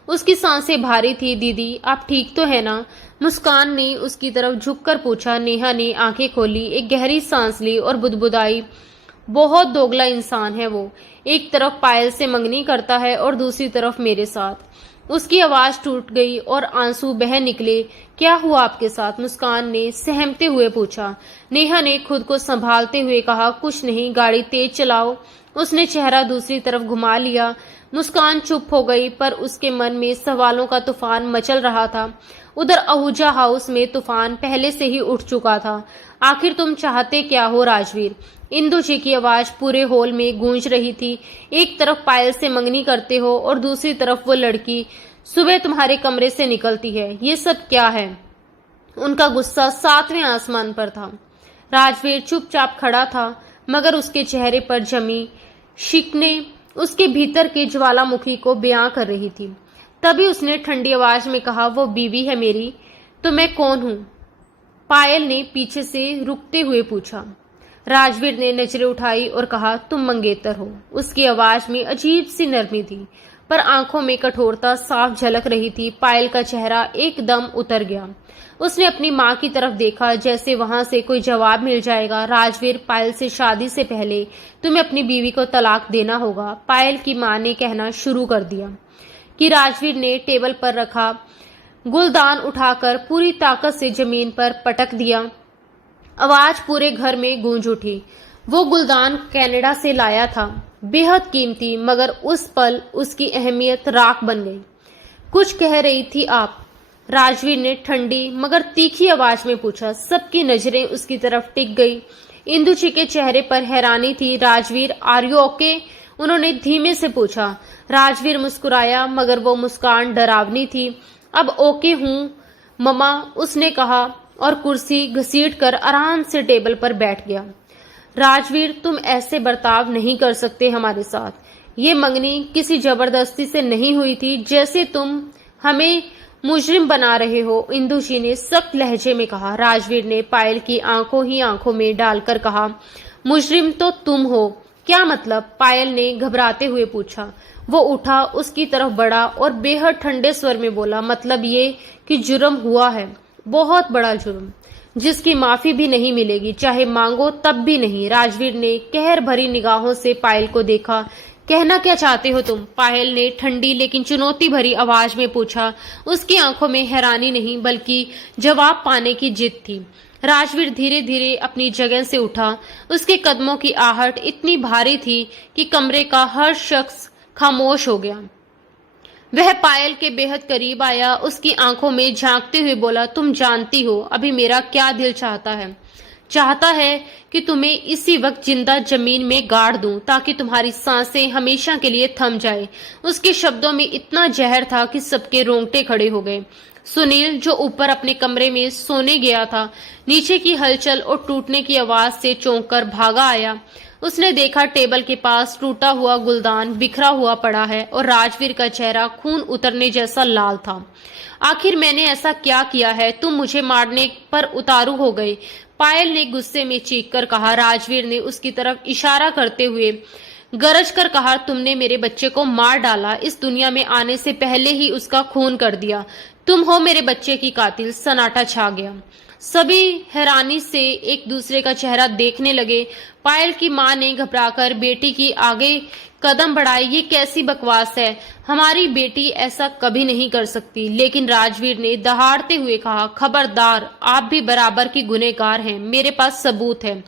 उसकी सांसें भारी थी। दीदी, आप ठीक तो है ना? मुस्कान ने उसकी तरफ झुककर पूछा। नेहा ने आंखें खोली, एक गहरी सांस ली और बुदबुदाई, बहुत दोगला इंसान है वो। एक तरफ पायल से मंगनी करता है और दूसरी तरफ मेरे साथ। उसकी आवाज टूट गई और आंसू बह निकले। क्या हुआ आपके साथ? मुस्कान ने सहमते हुए पूछा। नेहा ने खुद को संभालते हुए कहा, कुछ नहीं, गाड़ी तेज चलाओ। उसने चेहरा दूसरी तरफ घुमा लिया। मुस्कान चुप हो गई, पर उसके मन में सवालों का तूफान मचल रहा था। उधर आहूजा हाउस में तूफान पहले से ही उठ चुका था। आखिर तुम चाहते क्या हो राजवीर? इंदु जी की आवाज पूरे हॉल में गूंज रही थी। एक तरफ पायल से मंगनी करते हो और दूसरी तरफ वो लड़की सुबह तुम्हारे कमरे से निकलती है, ये सब क्या है? उनका गुस्सा 7वें आसमान पर था। राजवीर चुपचाप खड़ा था, मगर उसके चेहरे पर जमी शिकने उसके भीतर के ज्वालामुखी को बयां कर रही थी। तभी उसने ठंडी आवाज में कहा, वो बीवी है मेरी, तो मैं कौन हूं? पायल ने पीछे से रुकते हुए पूछा। राजवीर ने नजरें उठाई और कहा, तुम मंगेतर हो। उसकी आवाज में अजीब सी नरमी थी, पर आंखों में कठोरता साफ झलक रही थी। पायल का चेहरा एकदम उतर गया। उसने अपनी माँ की तरफ देखा, जैसे वहां से कोई जवाब मिल जाएगा। राजवीर, पायल से शादी से पहले तुम्हें अपनी बीवी को तलाक देना होगा, पायल की माँ ने कहना शुरू कर दिया कि राजवीर ने टेबल पर रखा गुलदान उठाकर पूरी ताकत से जमीन पर पटक दिया। आवाज पूरे घर में गूंज उठी। वो गुलदान कनाडा से लाया था, बेहद कीमती, मगर उस पल उसकी अहमियत राख बन गई। कुछ कह रही थी आप? राजवीर ने ठंडी मगर तीखी आवाज में पूछा। सबकी नजरें उसकी तरफ टिक गई। इंदु जी के चेहरे पर हैरानी थी। Rajveer, are you okay? उन्होंने धीमे से पूछा। राजवीर मुस्कुराया, मगर वो मुस्कान डरावनी थी। अब ओके हूं ममा, उसने कहा और कुर्सी घसीटकर आराम से टेबल पर बैठ गया। राजवीर, तुम ऐसे बर्ताव नहीं कर सकते हमारे साथ। ये मंगनी किसी जबरदस्ती से नहीं हुई थी, जैसे तुम हमें मुजरिम बना रहे हो, इंदु जी ने सख्त लहजे में कहा। राजवीर ने पायल की आंखों ही आंखों में डालकर कहा, मुजरिम तो तुम हो। क्या मतलब? पायल ने घबराते हुए पूछा। वो उठा, उसकी तरफ बढ़ा और बेहद ठंडे स्वर में बोला, मतलब ये कि जुर्म हुआ है, बहुत बड़ा जुर्म। जिसकी माफी भी नहीं मिलेगी, चाहे मांगो तब भी नहीं। राजवीर ने कहर भरी निगाहों से पायल को देखा। कहना क्या चाहते हो तुम? पायल ने ठंडी लेकिन चुनौती भरी आवाज में पूछा। उसकी आंखों में हैरानी नहीं बल्कि जवाब पाने की जिद थी। राजवीर धीरे धीरे अपनी जगह से उठा। उसके कदमों की आहट इतनी भारी थी कि कमरे का हर शख्स खामोश हो गया। वह पायल के बेहद करीब आया, उसकी आंखों में झांकते हुए बोला, तुम जानती हो अभी मेरा क्या दिल चाहता है? चाहता है कि तुम्हें इसी वक्त जिंदा जमीन में गाड़ दूं ताकि तुम्हारी सांसें हमेशा के लिए थम जाए। उसके शब्दों में इतना जहर था कि सबके रोंगटे खड़े हो गए। सुनील, जो ऊपर अपने कमरे में सोने गया था, नीचे की हलचल और टूटने की आवाज से चौंक कर भागा आया। उसने देखा टेबल के पास टूटा हुआ गुलदान बिखरा हुआ पड़ा है और राजवीर का चेहरा खून उतरने जैसा लाल था। आखिर मैंने ऐसा क्या किया है? तुम मुझे मारने पर उतारू हो गए, पायल ने गुस्से में चीखकर कहा। राजवीर ने उसकी तरफ इशारा करते हुए गरज कर कहा, तुमने मेरे बच्चे को मार डाला, इस दुनिया में आने से पहले ही उसका खून कर दिया। तुम हो मेरे बच्चे की कातिल। सन्नाटा छा गया। सभी हैरानी से एक दूसरे का चेहरा देखने लगे। पायल की मां ने घबराकर बेटी की आगे कदम बढ़ाए। ये कैसी बकवास है? हमारी बेटी ऐसा कभी नहीं कर सकती। लेकिन राजवीर ने दहाड़ते हुए कहा, खबरदार, आप भी बराबर की गुनहगार हैं। मेरे पास सबूत है।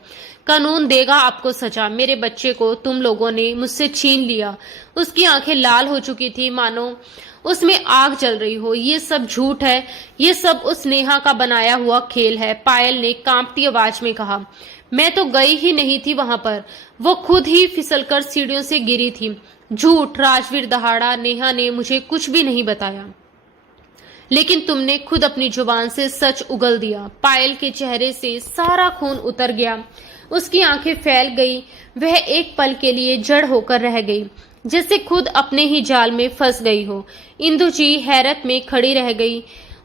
कानून देगा आपको सजा। मेरे बच्चे को तुम लोगों ने मुझसे छीन लिया। उसकी आंखें लाल हो चुकी थी, मानो उसमें आग जल रही हो। ये सब झूठ है, ये सब उस नेहा का बनाया हुआ खेल है, पायल ने कांपती आवाज में कहा। मैं तो गई ही नहीं थी वहां पर, वो खुद ही फिसलकर सीढ़ियों से गिरी थी। झूठ, राजवीर दहाड़ा। नेहा ने मुझे कुछ भी नहीं बताया, लेकिन तुमने खुद अपनी जुबान से सच उगल दिया। पायल के चेहरे से सारा खून उतर गया। उसकी आंखें फैल गई। वह एक पल के लिए जड़ होकर रह गई, जैसे खुद अपने ही जाल में फंस गई हो। इंदु जी हैरत में खड़ी रह गई।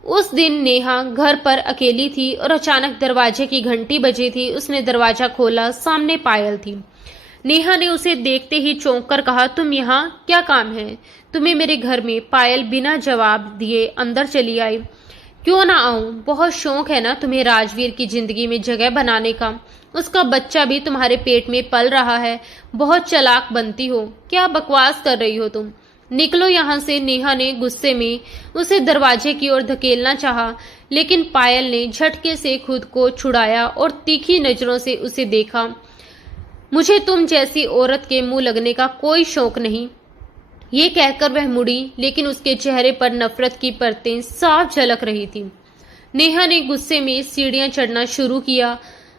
उस दिन नेहा घर पर अकेली थी और अचानक दरवाजे की घंटी बजी थी। उसने दरवाजा खोला, सामने पायल थी। नेहा ने उसे देखते ही चौंक कर कहा, तुम यहाँ क्या काम है तुम्हें मेरे घर में? पायल बिना जवाब दिए अंदर चली आई। क्यों ना आऊं? बहुत शौक है ना तुम्हें राजवीर की जिंदगी में जगह बनाने का? उसका बच्चा भी तुम्हारे पेट में पल रहा है। बहुत चालाक बनती हो। क्या बकवास कर रही हो तुम? निकलो यहाँ से। नेहा ने गुस्से में उसे दरवाजे की ओर धकेलना चाहा, लेकिन पायल ने झटके से खुद को छुड़ाया और तीखी नजरों से उसे देखा। मुझे तुम जैसी औरत के मुंह लगने का कोई शौक नहीं। ये कहकर वह मुड़ी, लेकिन उसके चेहरे पर नफरत की परतें साफ झलक रही थी। नेहा ने गुस्से में सीढ़ियां चढ़ना शुरू किया,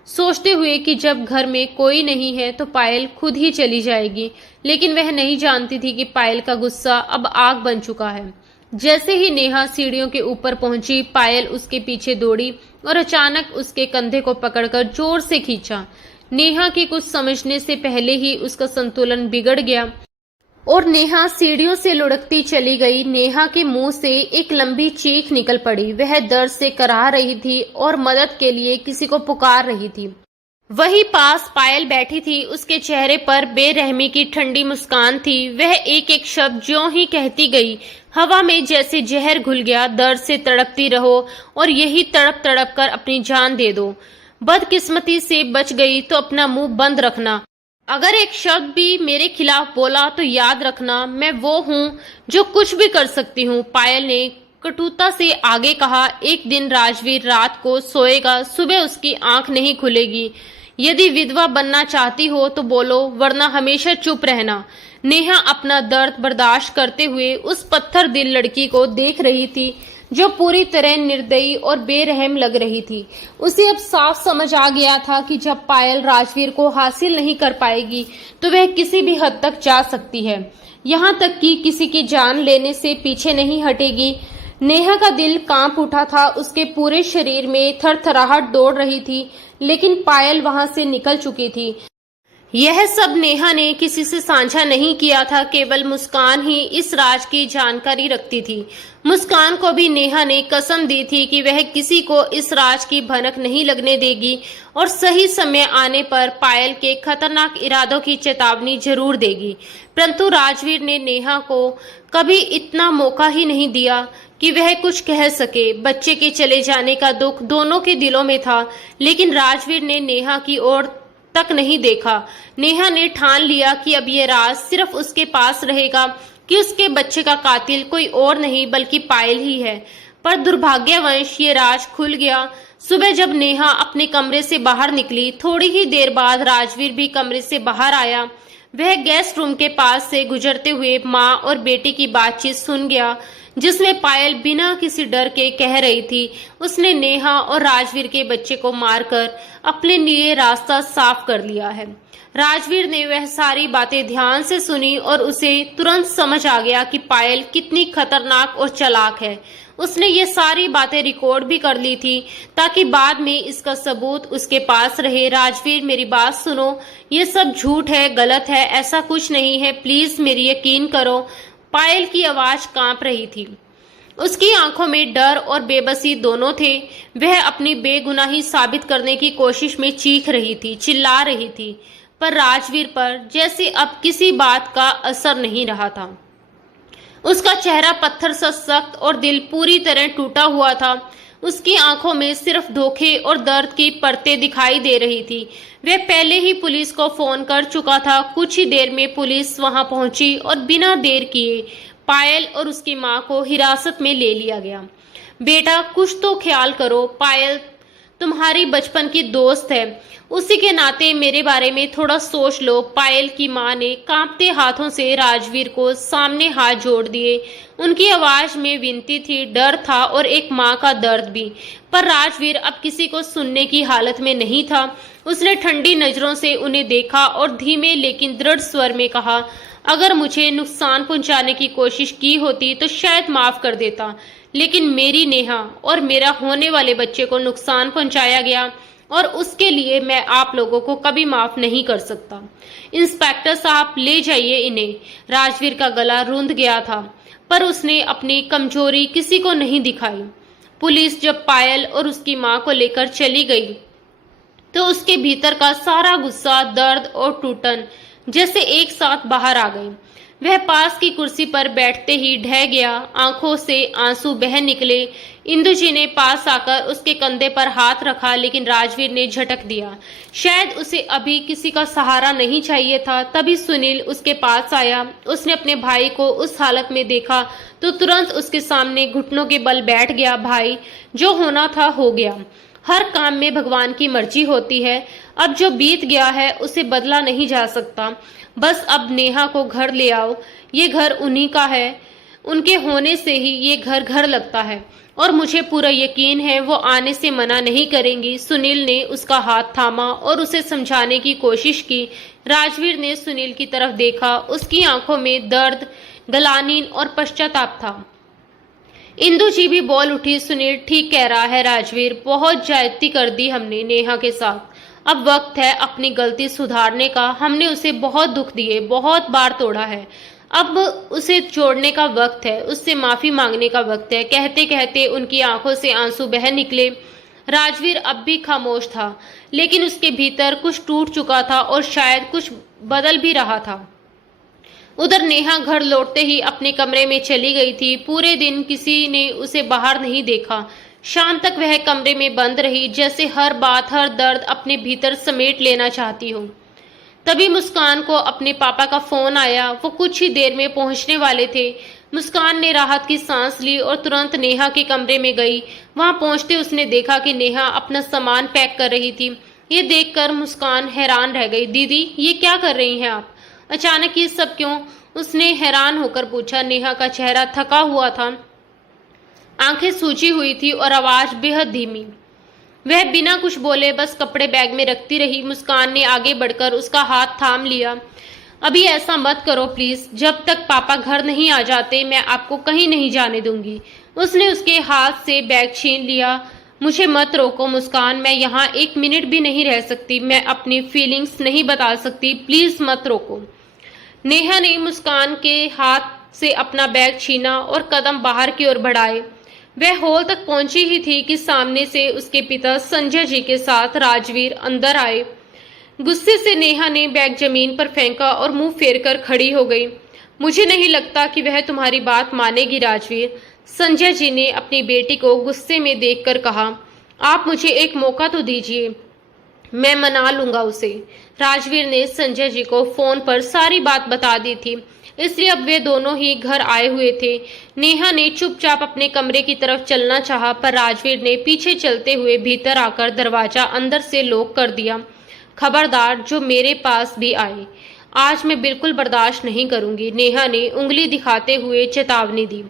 सोचते हुए कि जब घर में कोई नहीं है तो पायल खुद ही चली जाएगी। लेकिन वह नहीं जानती थी कि पायल का गुस्सा अब आग बन चुका है। जैसे ही नेहा सीढ़ियों के ऊपर पहुंची, पायल उसके पीछे दौड़ी और अचानक उसके कंधे को पकड़कर जोर से खींचा। नेहा के कुछ समझने से पहले ही उसका संतुलन बिगड़ गया और नेहा सीढ़ियों से लुढ़कती चली गई। नेहा के मुंह से एक लंबी चीख निकल पड़ी। वह दर्द से कराह रही थी और मदद के लिए किसी को पुकार रही थी। वहीं पास पायल बैठी थी। उसके चेहरे पर बेरहमी की ठंडी मुस्कान थी। वह एक एक शब्द ज्यों ही कहती गई, हवा में जैसे जहर घुल गया। दर्द से तड़पती रहो और यही तड़प तड़प कर अपनी जान दे दो। बदकिस्मती से बच गई तो अपना मुंह बंद रखना। अगर एक शब्द भी मेरे खिलाफ बोला तो याद रखना, मैं वो हूँ जो कुछ भी कर सकती हूँ। पायल ने कटुता से आगे कहा, एक दिन राजवीर रात को सोएगा, सुबह उसकी आंख नहीं खुलेगी। यदि विधवा बनना चाहती हो तो बोलो, वरना हमेशा चुप रहना। नेहा अपना दर्द बर्दाश्त करते हुए उस पत्थर दिल लड़की को देख रही थी जो पूरी तरह निर्दयी और बेरहम लग रही थी। उसे अब साफ समझ आ गया था कि जब पायल राजवीर को हासिल नहीं कर पाएगी तो वह किसी भी हद तक जा सकती है, यहाँ तक कि किसी की जान लेने से पीछे नहीं हटेगी। नेहा का दिल कांप उठा था। उसके पूरे शरीर में थरथराहट दौड़ रही थी, लेकिन पायल वहां से निकल चुकी थी। यह सब नेहा ने किसी से साझा नहीं किया था, केवल मुस्कान ही इस राज की जानकारी रखती थी। मुस्कान को भी नेहा ने कसम दी थी कि वह किसी को इस राज की भनक नहीं लगने देगी और सही समय आने पर पायल के खतरनाक इरादों की चेतावनी जरूर देगी। परंतु राजवीर ने नेहा को कभी इतना मौका ही नहीं दिया कि वह कुछ कह सके। बच्चे के चले जाने का दुख दोनों के दिलों में था, लेकिन राजवीर ने नेहा की ओर तक नहीं देखा। नेहा ने ठान लिया कि अब ये राज सिर्फ उसके पास रहेगा कि उसके बच्चे का कातिल कोई और नहीं बल्कि पायल ही है। पर दुर्भाग्यवश ये राज खुल गया। सुबह जब नेहा अपने कमरे से बाहर निकली, थोड़ी ही देर बाद राजवीर भी कमरे से बाहर आया। वह गेस्ट रूम के पास से गुजरते हुए माँ और बेटे की बातचीत सुन गया, जिसमें पायल बिना किसी डर के कह रही थी उसने नेहा और राजवीर के बच्चे को मारकर अपने लिए रास्ता साफ कर लिया है। राजवीर ने वह सारी बातें ध्यान से सुनी और उसे तुरंत समझ आ गया कि पायल कितनी खतरनाक और चालाक है। उसने ये सारी बातें रिकॉर्ड भी कर ली थी ताकि बाद में इसका सबूत उसके पास रहे। राजवीर, मेरी बात सुनो, ये सब झूठ है, गलत है, ऐसा कुछ नहीं है, प्लीज मेरी यकीन करो। पायल की आवाज कांप रही थी। उसकी आंखों में डर और बेबसी दोनों थे। वह अपनी बेगुनाही साबित करने की कोशिश में चीख रही थी, चिल्ला रही थी, पर राजवीर पर जैसे अब किसी बात का असर नहीं रहा था। उसका चेहरा पत्थर सा सख्त और दिल पूरी तरह टूटा हुआ था। उसकी आंखों में सिर्फ धोखे और दर्द की परतें दिखाई दे रही थी। वह पहले ही पुलिस को फोन कर चुका था। कुछ ही देर में पुलिस वहां पहुंची और बिना देर किए पायल और उसकी मां को हिरासत में ले लिया गया। बेटा, कुछ तो ख्याल करो, पायल तुम्हारी बचपन की दोस्त है, उसी के नाते मेरे बारे में थोड़ा सोच लो। पायल की मां ने कांपते हाथों से राजवीर को सामने हाथ जोड़ दिए। उनकी आवाज में विनती थी, डर था और एक मां का दर्द भी। पर राजवीर अब किसी को सुनने की हालत में नहीं था। उसने ठंडी नजरों से उन्हें देखा और धीमे लेकिन दृढ़ स्वर में कहा, अगर मुझे नुकसान पहुंचाने की कोशिश की होती तो शायद माफ कर देता, लेकिन मेरी नेहा और मेरा होने वाले बच्चे को नुकसान पहुंचाया गया और उसके लिए मैं आप लोगों को कभी माफ नहीं कर सकता। इंस्पेक्टर साहब, ले जाइए इन्हें। राजवीर का गला रूंध गया था, पर उसने अपनी कमजोरी किसी को नहीं दिखाई। पुलिस जब पायल और उसकी मां को लेकर चली गई तो उसके भीतर का सारा गुस्सा, दर्द और टूटन जैसे एक साथ बाहर आ गए। वह पास की कुर्सी पर बैठते ही ढह गया। आंखों से आंसू बह निकले। इंदु जी ने पास आकर उसके कंधे पर हाथ रखा, लेकिन राजवीर ने झटक दिया। शायद उसे अभी किसी का सहारा नहीं चाहिए था। तभी सुनील उसके पास आया। उसने अपने भाई को उस हालत में देखा तो तुरंत उसके सामने घुटनों के बल बैठ गया। भाई, जो होना था हो गया। हर काम में भगवान की मर्जी होती है। अब जो बीत गया है उसे बदला नहीं जा सकता। बस अब नेहा को घर ले आओ। ये घर उन्हीं का है। उनके होने से ही ये घर घर लगता है और मुझे पूरा यकीन है वो आने से मना नहीं करेंगी। सुनील ने उसका हाथ थामा और उसे समझाने की कोशिश की। राजवीर ने सुनील की तरफ देखा। उसकी आंखों में दर्द, गलानी और पश्चाताप था। इंदु जी भी बोल उठी, सुनील ठीक कह रहा है राजवीर, बहुत ज्यादती कर दी हमने नेहा के साथ। अब वक्त है अपनी गलती सुधारने का। हमने उसे बहुत दुख दिए, बहुत बार तोड़ा है। अब उसे छोड़ने का वक्त है, उससे माफी मांगने का वक्त है। कहते कहते उनकी आंखों से आंसू बह निकले। राजवीर अब भी खामोश था, लेकिन उसके भीतर कुछ टूट चुका था और शायद कुछ बदल भी रहा था। उधर नेहा घर लौटते ही अपने कमरे में चली गई थी। पूरे दिन किसी ने उसे बाहर नहीं देखा। शाम तक वह कमरे में बंद रही, जैसे हर बात, हर दर्द अपने भीतर समेट लेना चाहती हो। तभी मुस्कान को अपने पापा का फोन आया। वो कुछ ही देर में पहुंचने वाले थे। मुस्कान ने राहत की सांस ली और तुरंत नेहा के कमरे में गई। वहां पहुंचते उसने देखा कि नेहा अपना सामान पैक कर रही थी। ये देखकर मुस्कान हैरान रह गई। दीदी, ये क्या कर रही हैं आप? अचानक ये सब क्यों? उसने हैरान होकर पूछा। नेहा का चेहरा थका हुआ था, आंखें सूजी हुई थी और आवाज बेहद धीमी। वह बिना कुछ बोले बस कपड़े बैग में रखती रही। मुस्कान ने आगे बढ़कर उसका हाथ थाम लिया। अभी ऐसा मत करो प्लीज, जब तक पापा घर नहीं आ जाते मैं आपको कहीं नहीं जाने दूंगी। उसने उसके हाथ से बैग छीन लिया। मुझे मत रोको मुस्कान, मैं यहाँ एक मिनट भी नहीं रह सकती, मैं अपनी फीलिंग्स नहीं बता सकती, प्लीज मत रोको। नेहा ने मुस्कान के हाथ से अपना बैग छीना और कदम बाहर की ओर बढ़ाए। वह हॉल तक पहुंची ही थी कि सामने से उसके पिता संजय जी के साथ राजवीर अंदर आए। गुस्से से नेहा ने बैग जमीन पर फेंका और मुंह फेरकर खड़ी हो गई। मुझे नहीं लगता कि वह तुम्हारी बात मानेगी राजवीर, संजय जी ने अपनी बेटी को गुस्से में देखकर कहा। आप मुझे एक मौका तो दीजिए, मैं मना लूंगा उसे। राजवीर ने संजय जी को फोन पर सारी बात बता दी थी, इसलिए अब वे दोनों ही घर आए हुए थे। नेहा ने चुपचाप अपने कमरे की तरफ चलना चाहा, पर राजवीर ने पीछे चलते हुए भीतर आकर दरवाजा अंदर से लॉक कर दिया। खबरदार जो मेरे पास भी आए, आज मैं बिल्कुल बर्दाश्त नहीं करूंगी, नेहा ने उंगली दिखाते हुए चेतावनी दी।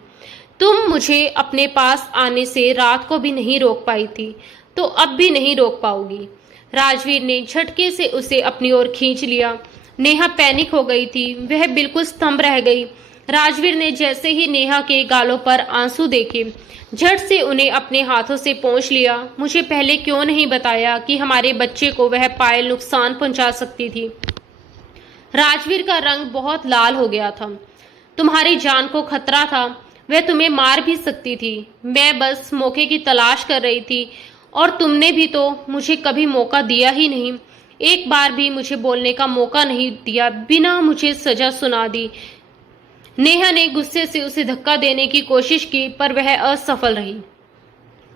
तुम मुझे अपने पास आने से रात को भी नहीं रोक पाई थी, तो अब भी नहीं रोक पाओगी। राजवीर ने झटके से उसे अपनी ओर खींच लिया। नेहा पैनिक हो गई थी, वह बिल्कुल स्तंभ रह गई। राजवीर ने जैसे ही नेहा के गालों पर आंसू देखे, झट से उन्हें अपने हाथों से पोंछ लिया। मुझे पहले क्यों नहीं बताया कि हमारे बच्चे को वह पायल नुकसान पहुंचा सकती थी। राजवीर का रंग बहुत लाल हो गया था। तुम्हारी जान को खतरा था, वह तुम्हें मार भी सकती थी। मैं बस मौके की तलाश कर रही थी, और तुमने भी तो मुझे कभी मौका दिया ही नहीं। एक बार भी मुझे बोलने का मौका नहीं दिया, बिना मुझे सजा सुना दी। नेहा ने गुस्से से उसे धक्का देने की कोशिश की, पर वह असफल रही।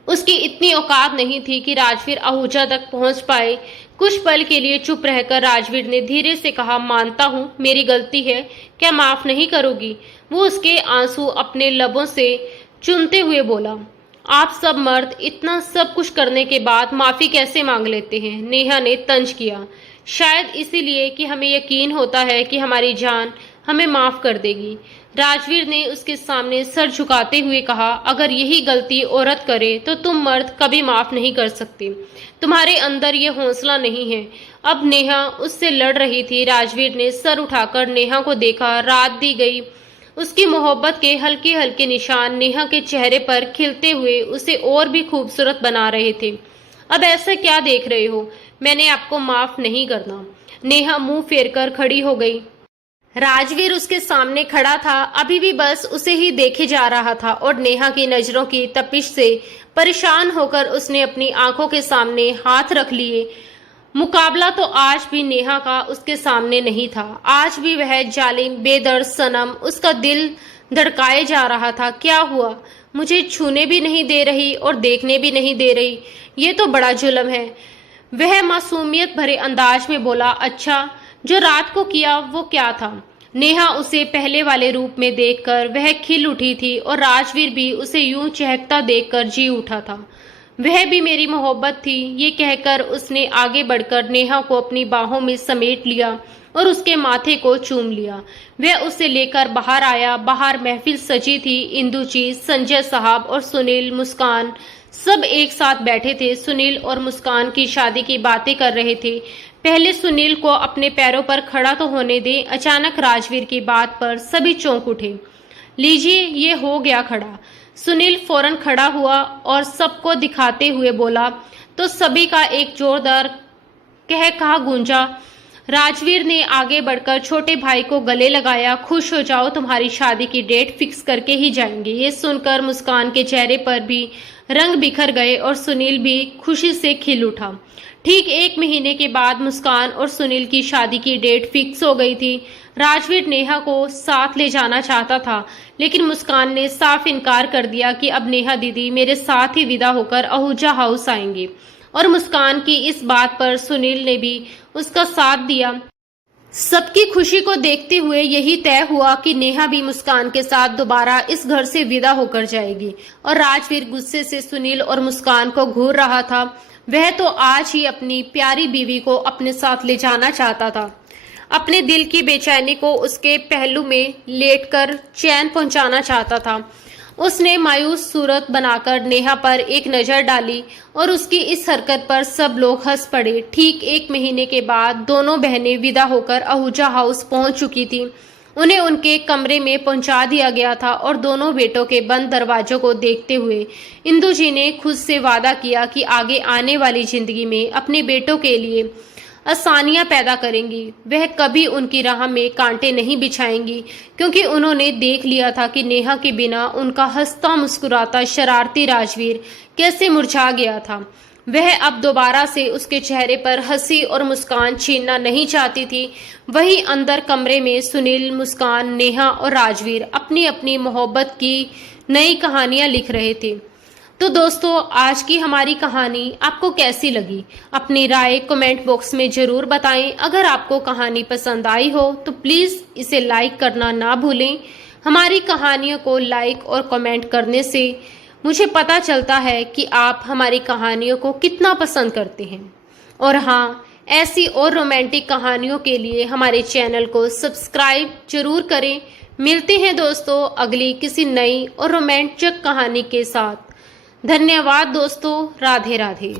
उसकी इतनी औकात नहीं थी कि राजवीर आहूजा तक पहुंच पाए। कुछ पल के लिए चुप रहकर राजवीर ने धीरे से कहा, मानता हूँ मेरी गलती है, क्या माफ नहीं करोगी? वो उसके आंसू अपने लबों से चूमते हुए बोला। आप सब मर्द इतना सब कुछ करने के बाद माफी कैसे मांग लेते हैं? नेहा ने तंज किया। शायद इसीलिए कि हमें यकीन होता है कि हमारी जान हमें माफ कर देगी। राजवीर ने उसके सामने सर झुकाते हुए कहा, अगर यही गलती औरत करे तो तुम मर्द कभी माफ नहीं कर सकते। तुम्हारे अंदर ये हौसला नहीं है। अब नेहा उससे लड़ रही थी। राजवीर ने सर उठाकर नेहा को देखा। रात दी गई। उसकी मोहब्बत के हल्के हल्के निशान नेहा के चेहरे पर खिलते हुए उसे और भी खूबसूरत बना रहे थे। अब ऐसा क्या देख रहे हो? मैंने आपको माफ नहीं करना। नेहा मुंह फेरकर खड़ी हो गई। राजवीर उसके सामने खड़ा था, अभी भी बस उसे ही देखे जा रहा था, और नेहा की नजरों की तपिश से परेशान होकर उसने अपनी आंखों के सामने हाथ रख लिए। मुकाबला तो आज भी नेहा का उसके सामने नहीं था। आज भी वह जालिम बेदर्द सनम उसका दिल धड़काए जा रहा था। क्या हुआ? मुझे छूने भी नहीं दे रही और देखने भी नहीं दे रही, ये तो बड़ा जुल्म है। वह मासूमियत भरे अंदाज में बोला। अच्छा, जो रात को किया वो क्या था? नेहा उसे पहले वाले रूप में देखकर वह खिल उठी थी, और राजवीर भी उसे यूं चहकता देखकर जी उठा था। वह भी मेरी मोहब्बत थी, ये कहकर उसने आगे बढ़कर नेहा को अपनी बाहों में समेट लिया और उसके माथे को चूम लिया। वह उसे लेकर बाहर आया। बाहर महफिल सजी थी। इंदुजी, संजय साहब और सुनील, मुस्कान सब एक साथ बैठे थे। सुनील और मुस्कान की शादी की बातें कर रहे थे। पहले सुनील को अपने पैरों पर खड़ा तो होने दें। अचानक राजवीर की बात पर सभी चौंक उठे। लीजिए, ये हो गया खड़ा। सुनील फौरन खड़ा हुआ और सबको दिखाते हुए बोला, तो सभी का एक जोरदार कहा गूंजा। राजवीर ने आगे बढ़कर छोटे भाई को गले लगाया। खुश हो जाओ, तुम्हारी शादी की डेट फिक्स करके ही जाएंगे। ये सुनकर मुस्कान के चेहरे पर भी रंग बिखर गए और सुनील भी खुशी से खिल उठा। ठीक 1 महीने के बाद मुस्कान और सुनील की शादी की डेट फिक्स हो गई थी। राजवीर नेहा को साथ ले जाना चाहता था, लेकिन मुस्कान ने साफ इनकार कर दिया कि अब नेहा दीदी मेरे साथ ही विदा होकर आहूजा हाउस आएंगे, और मुस्कान की इस बात पर सुनील ने भी उसका साथ दिया। सबकी खुशी को देखते हुए यही तय हुआ कि नेहा भी मुस्कान के साथ दोबारा इस घर से विदा होकर जाएगी, और राजवीर गुस्से से सुनील और मुस्कान को घूर रहा था। वह तो आज ही अपनी प्यारी बीवी को अपने साथ ले जाना चाहता था। अपने दिल की बेचैनी को उसके पहलू में लेटकर चैन पहुंचाना चाहता था। उसने मायूस सूरत बनाकर नेहा पर एक नजर डाली, और उसकी इस हरकत पर सब लोग हंस पड़े। ठीक 1 महीने के बाद दोनों बहनें विदा होकर आहूजा हाउस पहुंच चुकी थी। उन्हें उनके कमरे में पहुंचा दिया गया था और दोनों बेटों के बंद दरवाजों को देखते हुए इंदु जी ने खुद से वादा किया कि आगे आने वाली जिंदगी में अपने बेटों के लिए आसानियां पैदा करेंगी। वह कभी उनकी राह में कांटे नहीं बिछाएंगी, क्योंकि उन्होंने देख लिया था कि नेहा के बिना उनका हंसता मुस्कुराता शरारती राजवीर कैसे मुरझा गया था। वह अब दोबारा से उसके चेहरे पर हंसी और मुस्कान छीनना नहीं चाहती थी। वहीं अंदर कमरे में सुनील, मुस्कान, नेहा और राजवीर अपनी अपनी मोहब्बत की नई कहानियां लिख रहे थे। तो दोस्तों, आज की हमारी कहानी आपको कैसी लगी? अपनी राय कमेंट बॉक्स में जरूर बताएं। अगर आपको कहानी पसंद आई हो तो प्लीज़ इसे लाइक करना ना भूलें। हमारी कहानियों को लाइक और कमेंट करने से मुझे पता चलता है कि आप हमारी कहानियों को कितना पसंद करते हैं। और हाँ, ऐसी और रोमांटिक कहानियों के लिए हमारे चैनल को सब्सक्राइब जरूर करें। मिलते हैं दोस्तों अगली किसी नई और रोमांचक कहानी के साथ। धन्यवाद दोस्तों। राधे राधे।